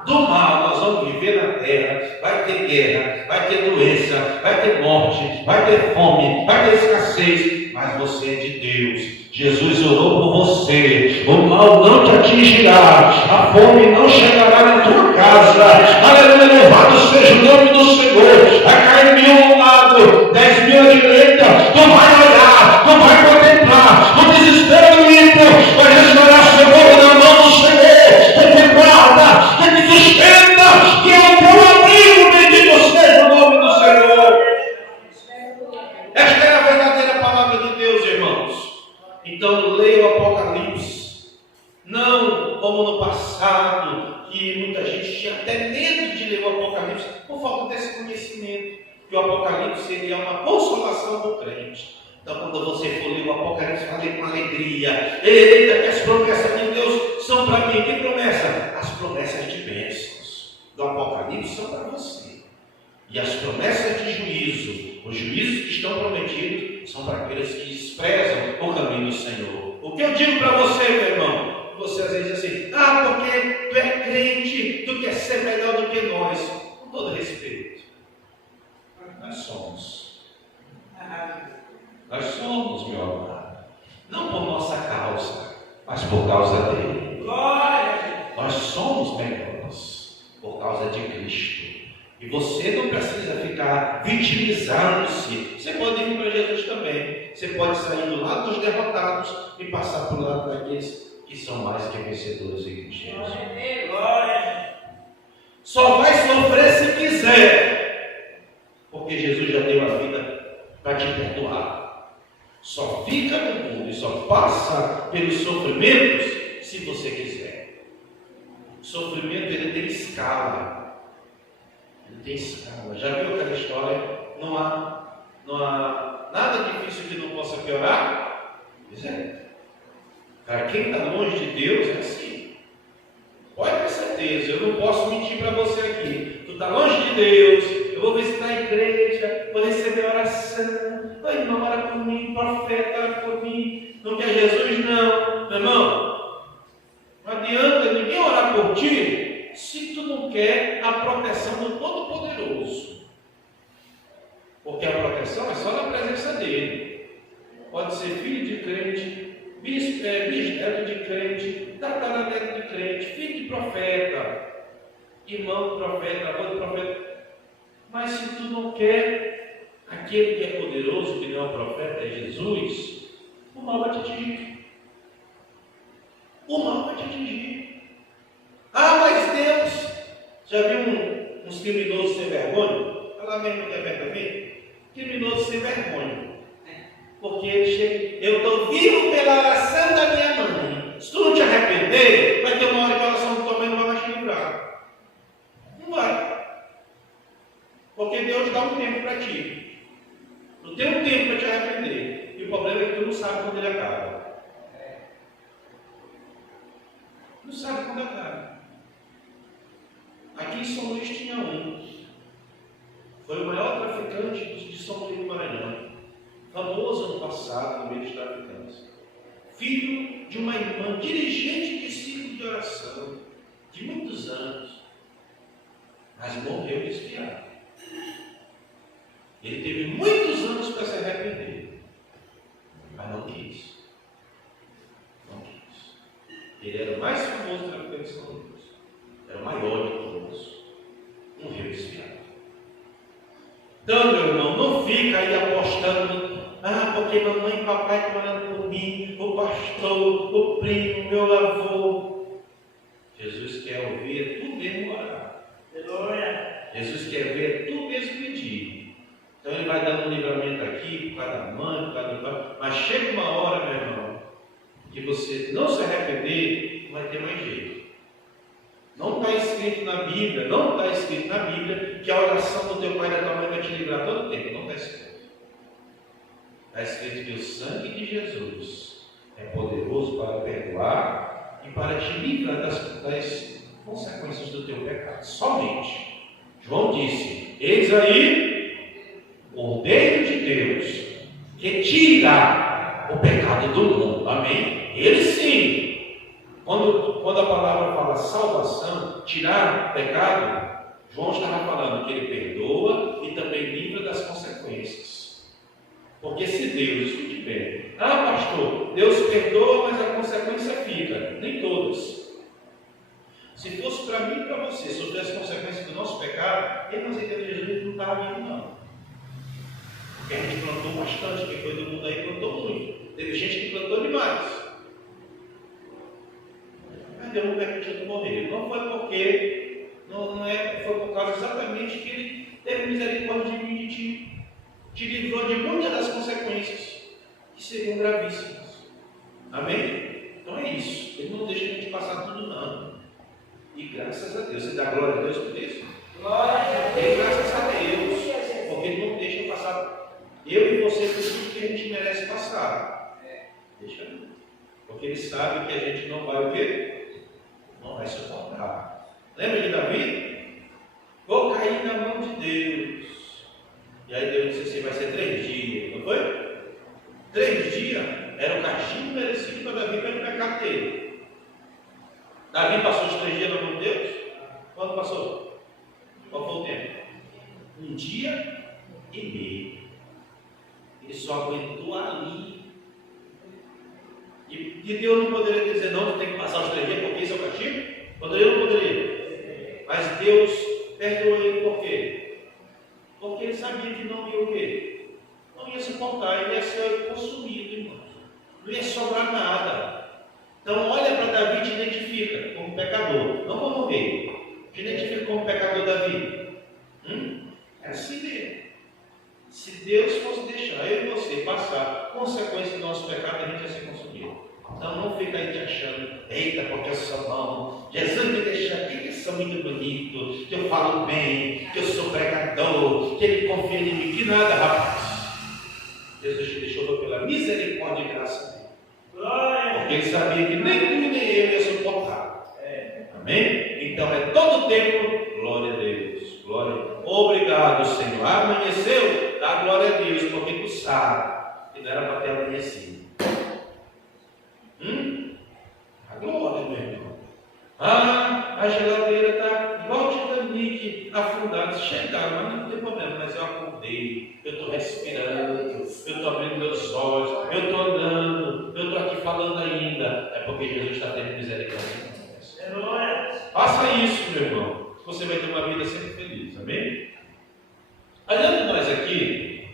mal. Nós vamos viver na terra, vai ter guerra, vai ter doença, vai ter morte, vai ter fome, vai ter escassez, mas você é de Deus. Jesus orou por você, o mal não te atingirá, a fome não chegará na tua casa. Aleluia, louvado seja o nome do Senhor. Vai cair 1.000 ao lado, 10.000 à direita, tu vai olhar, tu vai contemplar, no desespero do ímpio, vai restaurar seu povo na mão do Senhor, que te guarda, que te sustenta, que é o teu amigo, bendito seja o nome do Senhor. Esta é a verdadeira palavra de Deus, irmãos. Então leia o Apocalipse, não como no passado, que muita gente tinha até medo de ler o Apocalipse, por falta desse conhecimento, que o Apocalipse ele é uma consolação do crente. Então quando você for ler o Apocalipse, fale com alegria, eita, que as promessas de Deus são para mim. Que promessa? As promessas de bênçãos do Apocalipse são para você, e as promessas de juízo, os juízos que estão prometidos, são para aqueles que desprezam o caminho do Senhor. O que eu digo para você, meu irmão? Você às vezes diz assim, porque tu é crente, tu quer ser melhor do que nós. Com todo respeito, nós somos. Nós somos, meu amado. Não por nossa causa, mas por causa dele. Nós somos melhores por causa de Cristo. E você não precisa ficar vitimizando-se. Você pode ir para Jesus também. Você pode sair do lado dos derrotados e passar para o lado daqueles que são mais que vencedores em Cristo Jesus. Só vai sofrer se quiser, porque Jesus já deu a vida para te perdoar. Só fica no mundo e só passa pelos sofrimentos se você quiser. O sofrimento ele tem escala. Ele tem escala. Já viu aquela história? Não há nada difícil que não possa piorar? Pois é. Para quem está longe de Deus é assim. Pode ter certeza, eu não posso mentir para você aqui. Tu está longe de Deus, eu vou visitar a igreja, vou receber oração. Oi, irmão, ora por mim, profeta, ora por mim. Não quer Jesus, não. Meu irmão, não adianta ninguém orar por ti se tu não quer a proteção do Todo-Poderoso. Porque a proteção é só na presença dele. Pode ser filho de crente, bisneto de crente, tataraneto de crente, filho de profeta, irmão de profeta, avô de profeta. Mas se tu não quer aquele que é poderoso, que não é o profeta, é Jesus, o mal vai te atingir. O mal vai te atingir. Mas Deus, já viu uns criminosos sem vergonha? Fala mesmo que é verdade. Criminoso sem vergonha. Porque ele chega, eu estou vivo pela oração da minha mãe. Se tu não te arrepender, vai ter uma hora que a oração do tua mãe não vai mais te livrar. Não vai. Porque Deus dá um tempo para ti. Não tem um tempo para te arrepender. E o problema é que tu não sabe quando ele acaba. Não sabe quando acaba. Aqui em São Luís tinha um. Foi o maior traficante de São Luís do Maranhão. Famoso no passado, no meio dos traficantes. Filho de uma irmã, dirigente de ciclo de oração, de muitos anos. Mas morreu desviado. Ele teve muitos anos para se arrepender. Mas não quis. Não quis. Ele era o mais famoso traficante de São Luís. Era o maior de todos. Morreu desviado. Então, meu irmão, não fica aí apostando, porque mamãe e papai estão orando por mim, o pastor, o primo, meu avô. Jesus quer ouvir tu mesmo orar. Jesus quer ver tu mesmo pedir. Então ele vai dando um livramento aqui, por causa da mãe, por causa do pai. Mas chega uma hora, meu irmão, que você não se arrepender, não vai ter mais jeito. Não está escrito na Bíblia, que a oração do teu pai e da tua mãe vai te livrar todo o tempo. Não está escrito. Está escrito que o sangue de Jesus é poderoso para perdoar e para te livrar das consequências do teu pecado. Somente. João disse: eis aí o Cordeiro de Deus que tira o pecado do mundo. Amém? Ele sim. Quando a palavra fala salvação, tirar o pecado, João estava falando que ele perdoa e também livra das consequências. Porque se Deus, escute bem, pastor, Deus perdoa, mas a consequência fica. Nem todas. Se fosse para mim e para você sofrer as consequências do nosso pecado, ele não sei que Jesus não estava vindo, não. Porque a gente plantou bastante, quem foi do mundo aí plantou muito. Teve gente que plantou demais. Mas Deus não permitiu morrer. Não foi porque, foi por causa exatamente que ele teve misericórdia de mim e de ti. Te livrou de muitas das consequências que seriam gravíssimas. Amém? Então é isso. Ele não deixa a gente passar tudo, não. E graças a Deus. Você dá glória a Deus por isso? Glória a Deus. E graças a Deus. Porque ele não deixa passar eu e você por tudo que a gente merece passar. Deixa eu. Porque ele sabe que a gente não vai o quê? Não vai suportar. Lembra de Davi? Vou cair na mão de Deus. E aí Deus disse assim: vai ser 3 dias, não foi? 3 dias era o castigo merecido para Davi pelo pecado dele. Davi passou os 3 dias na mão de Deus? Quando passou? Qual foi o tempo? 1 dia e meio. Ele só aguentou ali. E Deus não poderia dizer: não, tu tem que passar os 3 dias porque isso é o castigo? Poderia ou não poderia? Mas Deus perdoou ele por quê? Porque ele sabia que não ia o quê? Não ia suportar, ele ia ser consumido, irmãos. Não ia sobrar nada. Então olha para Davi e te identifica como pecador, não como rei. Te identifica como pecador, Davi. É assim mesmo. Se Deus fosse deixar eu e você passar consequência do nosso pecado, a gente ia ser consumido. Então não fica aí te achando: eita, porque eu sou bom, Jesus me deixou aqui que eu sou muito bonito, que eu falo bem, que eu sou pregador, que ele confia em mim. Que nada, rapaz. Jesus te deixou pela misericórdia e graça dele. Porque ele sabia que nem tu nem eu ia suportar. Amém? Então é todo o tempo, glória a Deus, glória a Deus. Obrigado, Senhor. Amanheceu, dá glória a Deus, porque tu sabe que não era para ter amanhecido. A glória, meu irmão. A geladeira está igual o Titanic, afundada. Chegaram, mas não tem problema. Mas eu acordei, eu estou respirando, eu estou abrindo meus olhos, eu estou andando, eu estou aqui falando ainda. É porque Jesus está tendo misericórdia. Faça isso, meu irmão. Você vai ter uma vida sempre feliz. Amém? Olhando nós aqui,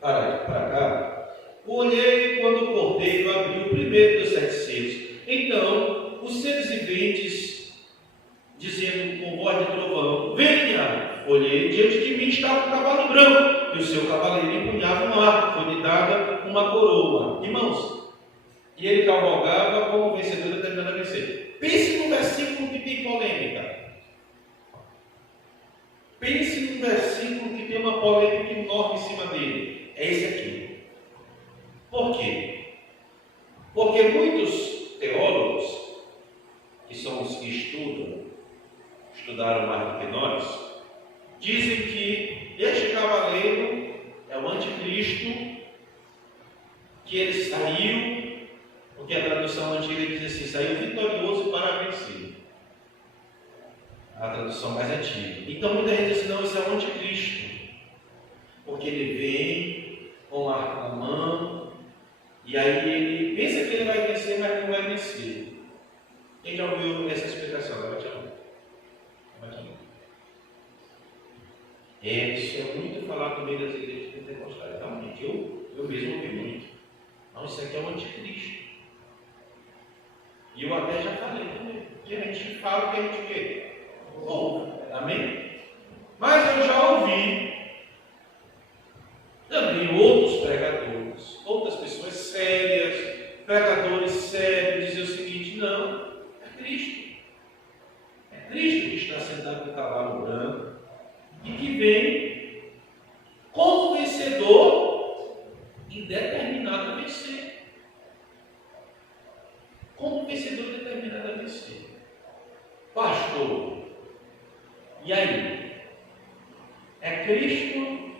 para cá. Olhei quando o cordeiro abriu o primeiro dos 7 selos. Então, os seres viventes, dizendo com voz de trovão: venha! Olhei, diante de mim estava um cavalo branco, e o seu cavaleiro empunhava um arco, foi-lhe dada uma coroa. Irmãos, e ele cavalgava como vencedor determinado a vencer. Pense no versículo que tem polêmica. Pense no versículo que tem uma polêmica enorme em cima dele. É esse aqui. Por quê? Porque muitos teólogos, que são os que estudaram mais do que nós, dizem que este cavaleiro é o anticristo, que ele saiu, porque a tradução antiga diz assim: saiu vitorioso para vencer. A tradução mais antiga. Então muita gente diz assim: não, isso é o anticristo, porque ele vem com o arco na mão. E aí ele pensa que ele vai vencer, mas não vai vencer. Quem já ouviu essa explicação? Levante a mão. Isso é muito falado no meio das igrejas pentecostais. Realmente, eu mesmo ouvi muito. Não, isso aqui é o anticristo. E eu até já falei também. Que a gente fala o que a gente ouve. Amém? Mas eu já ouvi também outros pregadores, outras pessoas sérias, pregadores sérios, dizer o seguinte: não, é Cristo. É Cristo que está sentado no cavalo branco e que vem como vencedor e determinado a vencer. Como vencedor determinado a vencer. É Cristo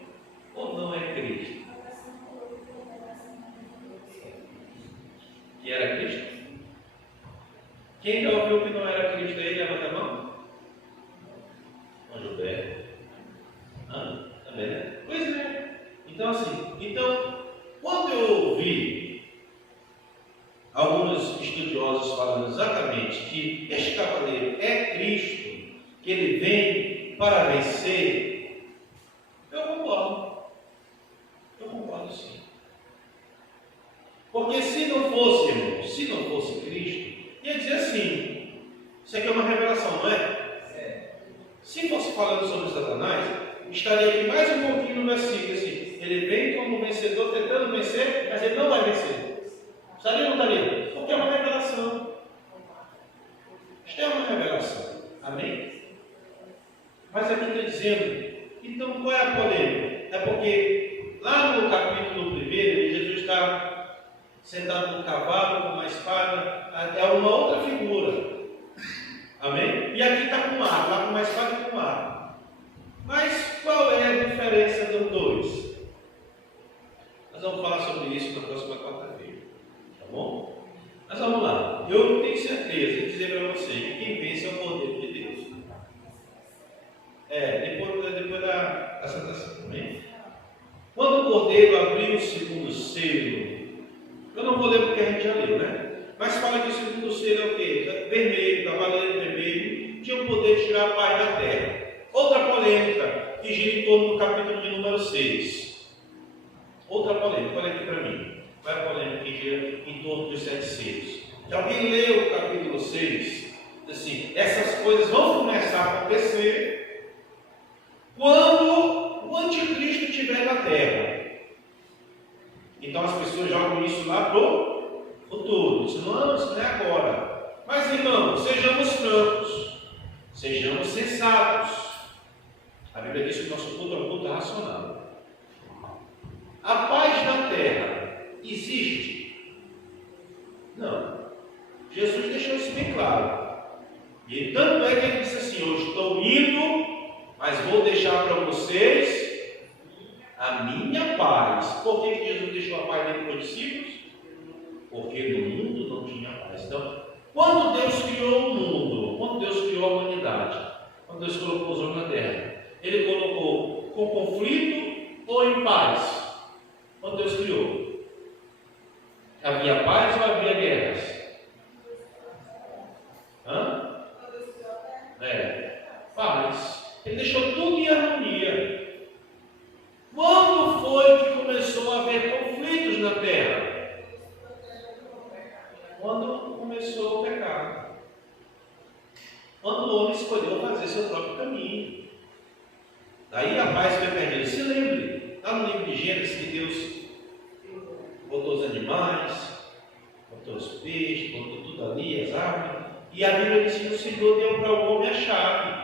ou não é Cristo? Que era Cristo? Quem já ouviu que não era Cristo aí, levanta a mão. Gilberto. Também, né? Pois é. Então, assim, quando eu ouvi alguns estudiosos falando exatamente que este cavaleiro é Cristo, que ele vem para vencer, eu concordo. Eu concordo, sim. Porque se não fosse, irmão, se não fosse Cristo, ia dizer assim, isso aqui é uma revelação, não é? Se fosse falando sobre Satanás, estaria aqui mais um pouquinho no versículo, assim, ele vem como vencedor, tentando vencer, mas ele não vai vencer. Estaria ou não estaria? Porque é uma revelação. Isto é uma revelação. Amém? Mas aqui está dizendo, então qual é a polêmica? É porque lá no capítulo 1, Jesus está sentado no cavalo com uma espada, é uma outra figura. Amém? E aqui está com arco, lá com uma espada e com arco. Mas qual é a diferença dos dois? Nós vamos falar sobre isso na próxima quarta-feira. Tá bom? Mas vamos lá. Eu tenho certeza de dizer para você que quem vence é o Cordeiro de Deus. Depois da Santa Ceia. Amém? Quando o Cordeiro abriu o segundo selo, eu não vou ler porque a gente já leu, né? Mas fala que o segundo selo é o quê? Vermelho, cavaleiro vermelho, tinha o poder de tirar a paz da terra. Outra polêmica que gira em torno do capítulo de número 6. Outra polêmica, olha aqui para mim. Qual é a polêmica que gira em torno dos 7 selos? Já alguém leu o capítulo 6? Assim, essas coisas vão começar a acontecer quando o anticristo estiver na terra. Então as pessoas jogam isso lá pro futuro. Isso não é agora. Mas, irmãos, sejamos francos, sejamos sensatos. A Bíblia diz que o nosso culto é um culto racional. A paz na terra existe? Não. Jesus deixou isso bem claro. E tanto é que ele disse assim: eu estou indo, mas vou deixar para vocês a minha paz. Por que Jesus deixou a paz dele para os discípulos? Porque no mundo não tinha paz. Então, quando Deus criou o mundo, quando Deus criou a humanidade, quando Deus colocou os homens na terra, Ele colocou com conflito ou em paz? Quando Deus criou, havia paz ou havia guerras? Paz. Ele deixou tudo em harmonia. Quando foi que começou a haver conflitos na terra? Quando começou o pecado. Quando o homem escolheu fazer seu próprio caminho. Daí a paz foi perdida. Se lembre, lá no livro de Gênesis, que Deus botou os animais, botou os peixes, botou tudo ali, as árvores. E a Bíblia diz que o Senhor deu para o homem a chave.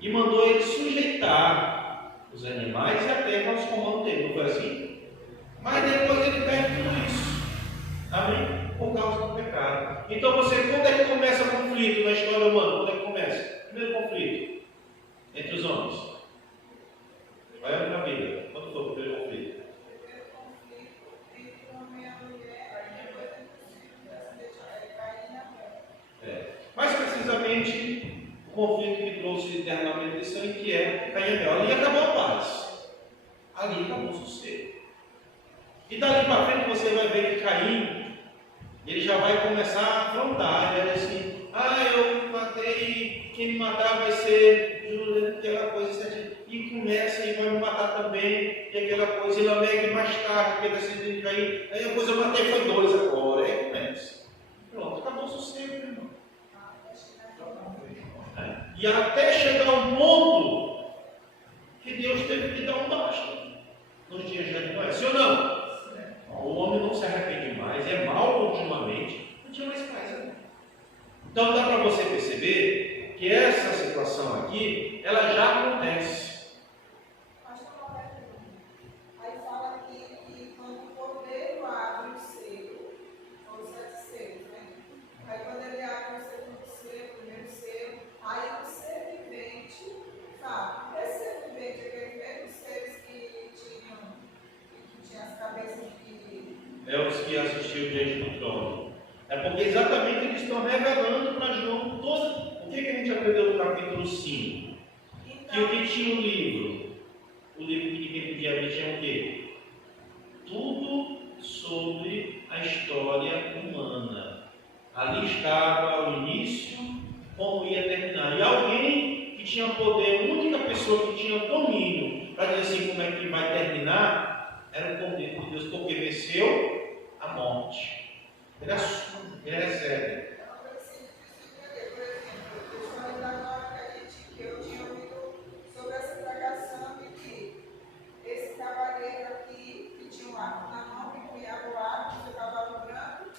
E mandou ele sujeitar os animais e a terra aos comandos dele. Não foi assim? Mas depois ele perde tudo isso. Amém? Por causa do pecado. Então quando é que começa o conflito na história humana? Quando é que começa? Primeiro conflito entre os homens. Vai na Bíblia. Quando foi o primeiro conflito? Mais precisamente, o conflito que trouxe eternamente de sangue, que é Caim e Abel. Ali acabou a paz. Ali acabou o sossego. E dali para frente você vai ver que Caim, ele já vai começar a afrontar. Ele vai dizer assim: eu matei, quem me matar vai ser Júlio, aquela coisa, e começa e vai me matar também, e aquela coisa, e Lameque mais tarde, que decide de Caim, aí a coisa eu matei foi 2 agora, aí começa. Pronto, acabou o sossego, meu irmão. E até chegar ao ponto que Deus teve que dar um basta nos dias de Noé, sim ou não? O homem não se arrepende mais, é mal continuamente, não tinha mais paz, né? Então dá para você perceber que essa situação aqui, ela já acontece. Aí fala aqui que quando o cordeiro abre o selo, são os 7 selos, né? Aí quando ele abre o segundo selo, o primeiro selo, aí o ser vivente fala: esse ser vivente assistiu diante do trono. É porque exatamente eles estão revelando para João todo. O que a gente aprendeu no capítulo 5? Que o que tinha o livro que ninguém podia abrir, tinha o quê? Tudo sobre a história humana. Ali estava o início, como ia terminar. E alguém que tinha poder, a única pessoa que tinha domínio para dizer assim como é que vai terminar, era o Cordeiro de Deus, porque venceu a morte. Ele assume, ele recebe. Eu tinha ouvido sobre essa pregação de que esse cavaleiro aqui, que tinha um arco na mão, que punhava o arco, o cavalo branco,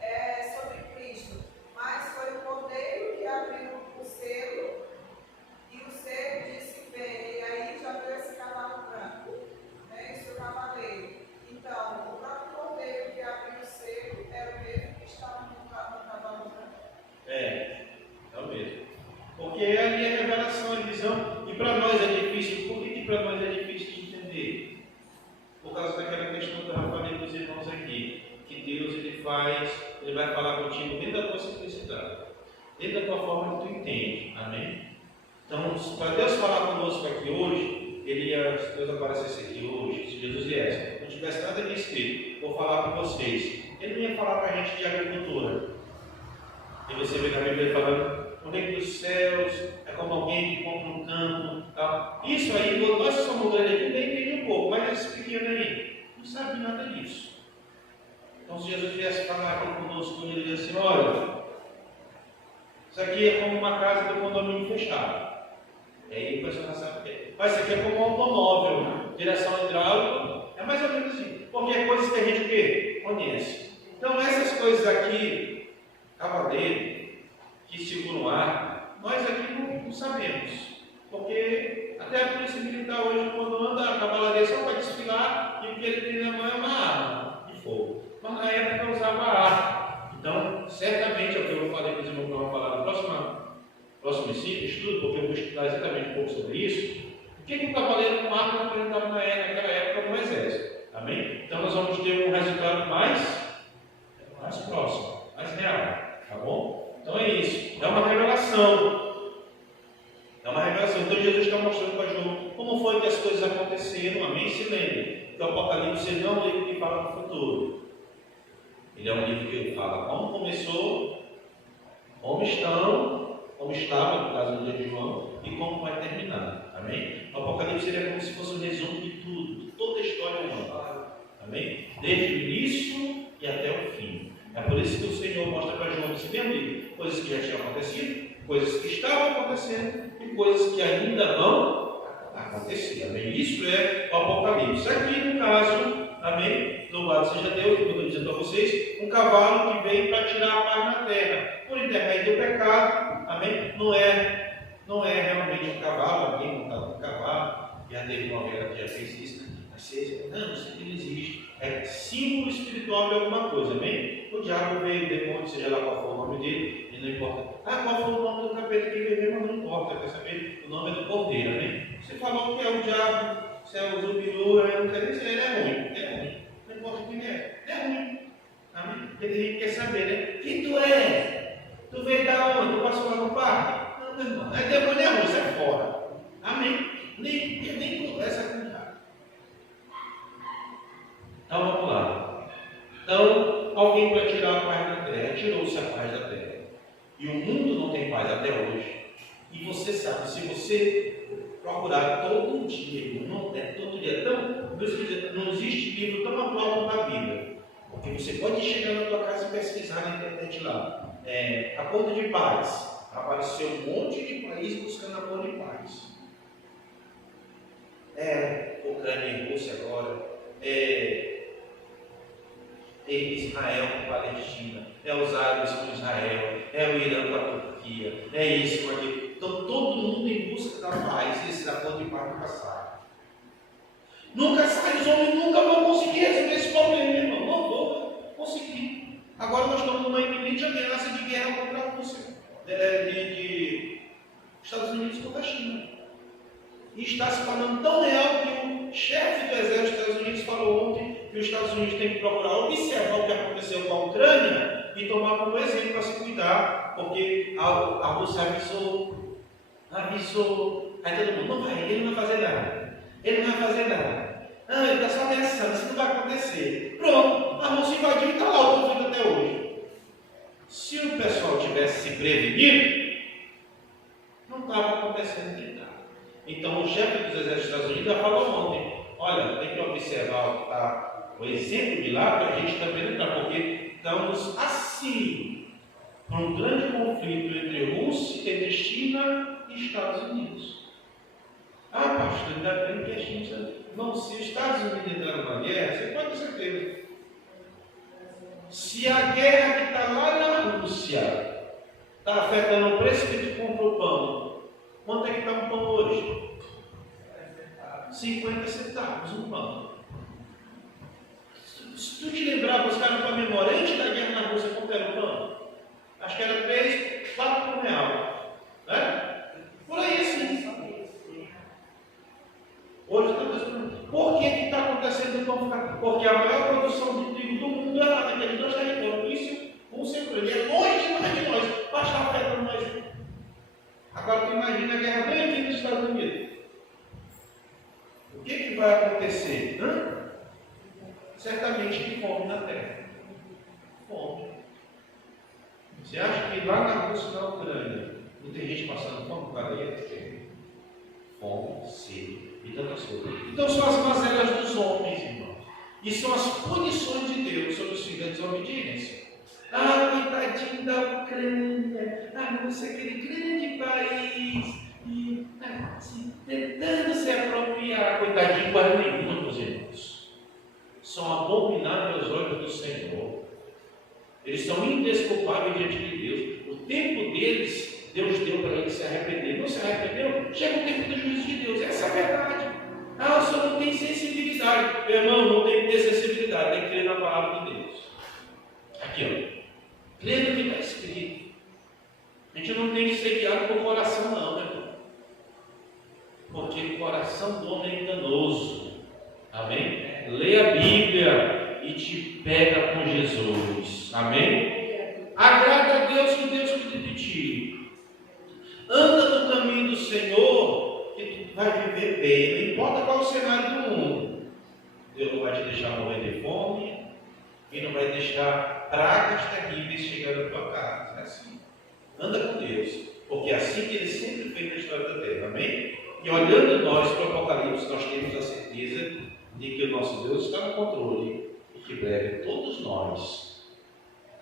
é sobre Cristo. Mas foi o Cordeiro que abriu o selo, e o selo disse bem, e aí já veio esse cavalo branco, né, esse cavaleiro. Então, o próprio Cordeiro que abriu o selo era o mesmo que estava no cavalo branco. É o mesmo. Porque ali é a revelação, a visão, e para nós é difícil. Por que para nós é difícil de entender? Por causa daquela questão que eu já falei para os irmãos aqui, que Deus ele vai falar contigo dentro da tua simplicidade, dentro da tua forma que tu entende, amém? Então, para Deus falar conosco aqui hoje, se Deus aparecesse aqui hoje, se Jesus viesse, não tivesse nada aqui escrito, vou falar para vocês, ele não ia falar para a gente de agricultura. E você vê na Bíblia falando, o reino dos céus é como alguém que compra um campo. Tal. Isso aí, nós que somos grandes aqui, nem entende um pouco, mas esse pequeno aí não sabe nada disso. Então, se Jesus viesse falar aqui conosco, ele diz assim: olha, isso aqui é como uma casa do condomínio fechado. E aí a pessoa não sabe o que é. Mas isso aqui é como um automóvel, né? Direção hidráulica, é mais ou menos assim. Porque é coisas que a gente o quê? Conhece. Então, essas coisas aqui, cavaleiro, que seguram o ar, nós aqui não sabemos, porque até a polícia militar hoje, quando anda a cavalaria só para desfilar, e o que ele tem na mão é uma arma de fogo, mas na época usava arma. Então, certamente é o que eu falei para os irmãos que vão falar no próximo estudo, porque eu vou estudar exatamente um pouco sobre isso. O que o cavaleiro com arma apresentava naquela época no exército, amém? Então nós vamos ter um resultado mais próximo, mais real, tá bom? Então é isso, é uma revelação. É uma revelação. Então Jesus está mostrando para João como foi que as coisas aconteceram, amém? Se lembre que o Apocalipse não é um livro que fala do futuro. Ele é um livro que fala como começou, como estava, no caso do dia de João, e como vai terminar, amém? O Apocalipse seria como se fosse um resumo de tudo, de toda a história humana, amém? Desde o início e até o fim. É por isso que o Senhor mostra para João nesse mesmo livro coisas que já tinham acontecido, coisas que estavam acontecendo e coisas que ainda vão acontecer. Amém? Isso é o Apocalipse. Aqui no caso, amém? Louvado seja Deus, como eu estou dizendo para vocês, um cavalo que veio para tirar a paz na terra, por intermédio do pecado, amém? Não é realmente um cavalo, alguém montado no cavalo, já teve uma novela que já fez isso, não, isso aqui não existe. É símbolo espiritual de alguma coisa, amém? O diabo veio, o demônio, seja lá qual for o nome dele, e não importa. Qual foi o nome do capeta que veio, mas não importa, quer saber? O nome é do Cordeiro, amém? Você falou que é o diabo, se é o Zubiru, eu não quero dizer, ele é ruim. Não importa quem é ruim. Amém? Ele quer saber, né? Quem tu é? Tu veio da onde? Tu passou lá no parque? Não, meu irmão. É demônio, é ruim, sai fora. Amém? Nem conversa com o diabo. Então vamos lá. Então, alguém para tirar a paz da terra, tirou-se a paz da terra. E o mundo não tem paz até hoje. E você sabe, se você procurar todo dia, todo dia, não existe livro tão atual quanto a Bíblia. Porque você pode chegar na tua casa e pesquisar na internet lá. Acordo de paz. Apareceu um monte de país buscando acordo de paz. Ucrânia e Rússia agora. Israel com Palestina, os árabes com Israel, o Irã com a Turquia, isso, com aquilo. Então todo mundo em busca da paz, esse acordo de paz nunca sai. Nunca sai, os homens nunca vão conseguir resolver esse problema, irmão. Não vão conseguir. Agora nós estamos numa iminente ameaça de guerra contra a Rússia, de Estados Unidos contra a China. E está se tornando tão real que o chefe do exército dos Estados Unidos falou ontem que os Estados Unidos têm que procurar observar o que aconteceu com a Ucrânia e tomar como exemplo para se cuidar, porque a Rússia avisou, aí todo mundo, não vai, ele não vai fazer nada, não, ele está só ameaçando, isso não vai acontecer. Pronto, a Rússia invadiu e está lá o conflito até hoje. Se o pessoal tivesse se prevenido, não estava acontecendo o que está. Então o chefe dos exércitos dos Estados Unidos já falou ontem, olha, tem que observar o que está, o exemplo de lá, para a gente também entrar, porque estamos assim, para um grande conflito entre China e Estados Unidos. Ah, pastor, ainda bem que a China não, se os Estados Unidos entrarem numa guerra, você pode ter certeza. Se a guerra que está lá na Rússia está afetando o preço que tu compra o pão, quanto é que está um pão hoje? 50 centavos um pão. Se tu te lembrar, buscar para a memória, antes da guerra na Rússia, quanto era o pão? Acho que era 3, 4 real. Né? Por aí assim. Hoje está acontecendo. Por que está acontecendo o pão ficar? Porque a maior produção de trigo do mundo é lá naqueles dois territórios. Isso, com certeza, ele é longe demais de nós, mas está afetando nós. Agora tu imagina a guerra bem aqui nos Estados Unidos. O que vai acontecer? Certamente que fome na terra. Fome. Você acha que lá na Rússia, na Ucrânia, não tem gente passando fome por causa disso? Fome, sede e tantas coisas. Então são as mazelas dos homens, irmãos. E são as punições de Deus sobre os filhos da desobediência. Coitadinho da Ucrânia, a Rússia, aquele grande país, e tentando se apropriar, coitadinho, para nenhum dos irmãos. São abomináveis aos olhos do Senhor. Eles são indesculpáveis diante de Deus. O tempo deles, Deus deu para eles se arrepender. Não se arrependeu? Chega o tempo do juízo de Deus. Essa é a verdade. O senhor não tem sensibilidade. Meu irmão, não tem que ter sensibilidade, tem que crer na palavra de Deus. Aqui, ó. Crer no que está escrito. A gente não tem que ser guiado por coração, não, meu irmão. Porque o coração do homem é enganoso. Amém? Leia a Bíblia e te pega com Jesus. Amém? Agrada a Deus que Deus cuide de ti. Anda no caminho do Senhor, que tu vai viver bem. Não importa qual é o cenário do mundo. Deus não vai te deixar morrer de fome e não vai deixar pragas terríveis chegando na tua casa. É assim. Anda com Deus, porque é assim que Ele sempre fez na história da terra. Amém? E olhando nós para o Apocalipse, nós temos a certeza de que o nosso Deus está no controle e que breve todos nós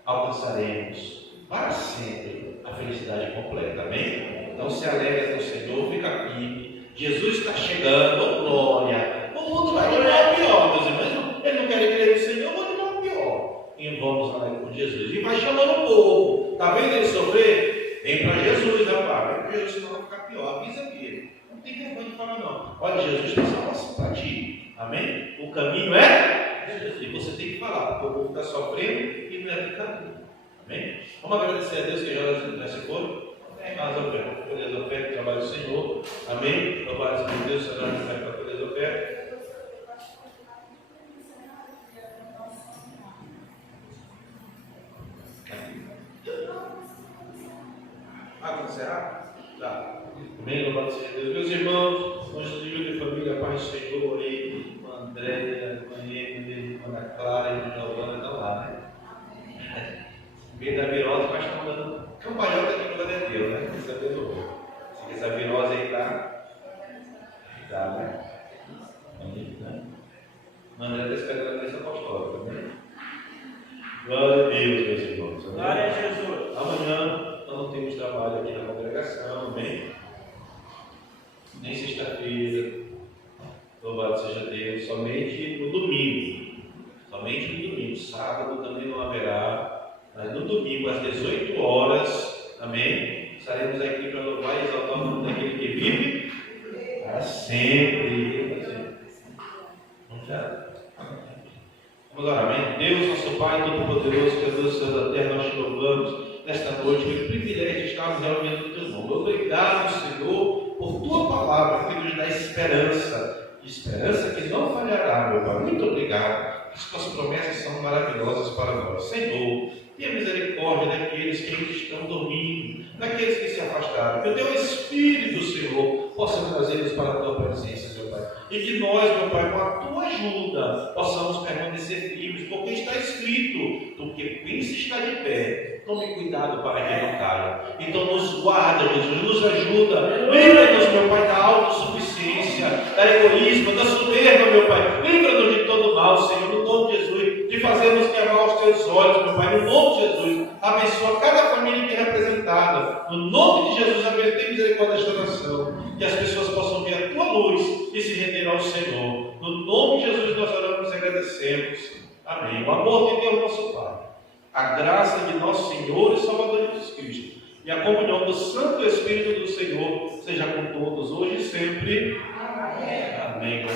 alcançaremos para sempre a felicidade completa. Amém? Então se alegra no Senhor, fica firme. Jesus está chegando, oh, glória. O mundo vai levar ao pior, meus irmãos. Ele não quer crer no Senhor, vai levar ao pior. E vamos lá com Jesus. E vai chamando o povo. Está vendo ele sofrer? Vem para Jesus, rapaz. Vem para Jesus, senão vai ficar pior. Avisa ele. Não tem vergonha de falar, não. Olha, Jesus tem salvação para ti. Amém? O caminho é Jesus. E você tem que falar, porque o povo está sofrendo e não é do caminho. Amém? Vamos agradecer a Deus que já nesse foro. As ofertas, poder as ofertas, trabalho do Senhor. Amém? Louvado seja Deus, Senhor, para poder as ofertas. Vamos encerrar? Tá. Amém? Louvado seja Deus. Meus irmãos, nossos filhos de família, Pai do Senhor, aí, irmã Andréia, irmã Emily, irmã Clara e irmã Giovana estão lá, né? Meio da virose, mas estão dando cambalhota aqui no Deus, né? Quer saber do se essa virose aí tá, né? Amém, né? André está esperando a bênção apostólica, né? Glória a Deus, meus irmãos. Amém? Glória a Jesus. Amanhã nós não temos trabalho aqui na congregação, amém? Nem sexta-feira. Louvado seja Deus. Somente no domingo. Somente no domingo. Sábado também não haverá. Mas no domingo, às 18 horas, amém? Estaremos aqui para louvar e exaltar o nome daquele que vive para sempre. Vamos orar, amém? Deus, nosso Pai Todo-Poderoso, que é Deus da terra, nós te louvamos nesta noite pelo privilégio de estarmos reunidos no teu nome. Obrigado, Senhor, por tua palavra que nos dá esperança esperança que não falhará, meu Pai. Muito obrigado. As tuas promessas são maravilhosas para nós. Senhor, tenha misericórdia daqueles que ainda estão dormindo, daqueles que se afastaram. Que o teu Espírito, Senhor, possa trazê-los para a tua presença, meu Pai. E que nós, meu Pai, com a tua ajuda, possamos permanecer firmes, porque está escrito: tu que pensa está de pé, tome cuidado para que não caia. Então nos guarda, Jesus, nos ajuda. Livra-nos, meu Pai, da autossuficiência, da egoísmo, da soberba, meu Pai. Livra-nos de todo mal, Senhor, no nome de Jesus, de fazermos queimar os teus olhos, meu Pai, no nome de Jesus. Abençoa cada família aqui representada. No nome de Jesus, tem misericórdia desta nação. Que as pessoas possam ver a tua luz e se render ao Senhor. No nome de Jesus nós oramos e agradecemos. Amém. O amor de Deus, nosso Pai, a graça de nosso Senhor e Salvador Jesus Cristo e a comunhão do Santo Espírito do Senhor seja com todos hoje e sempre. Amém. Amém.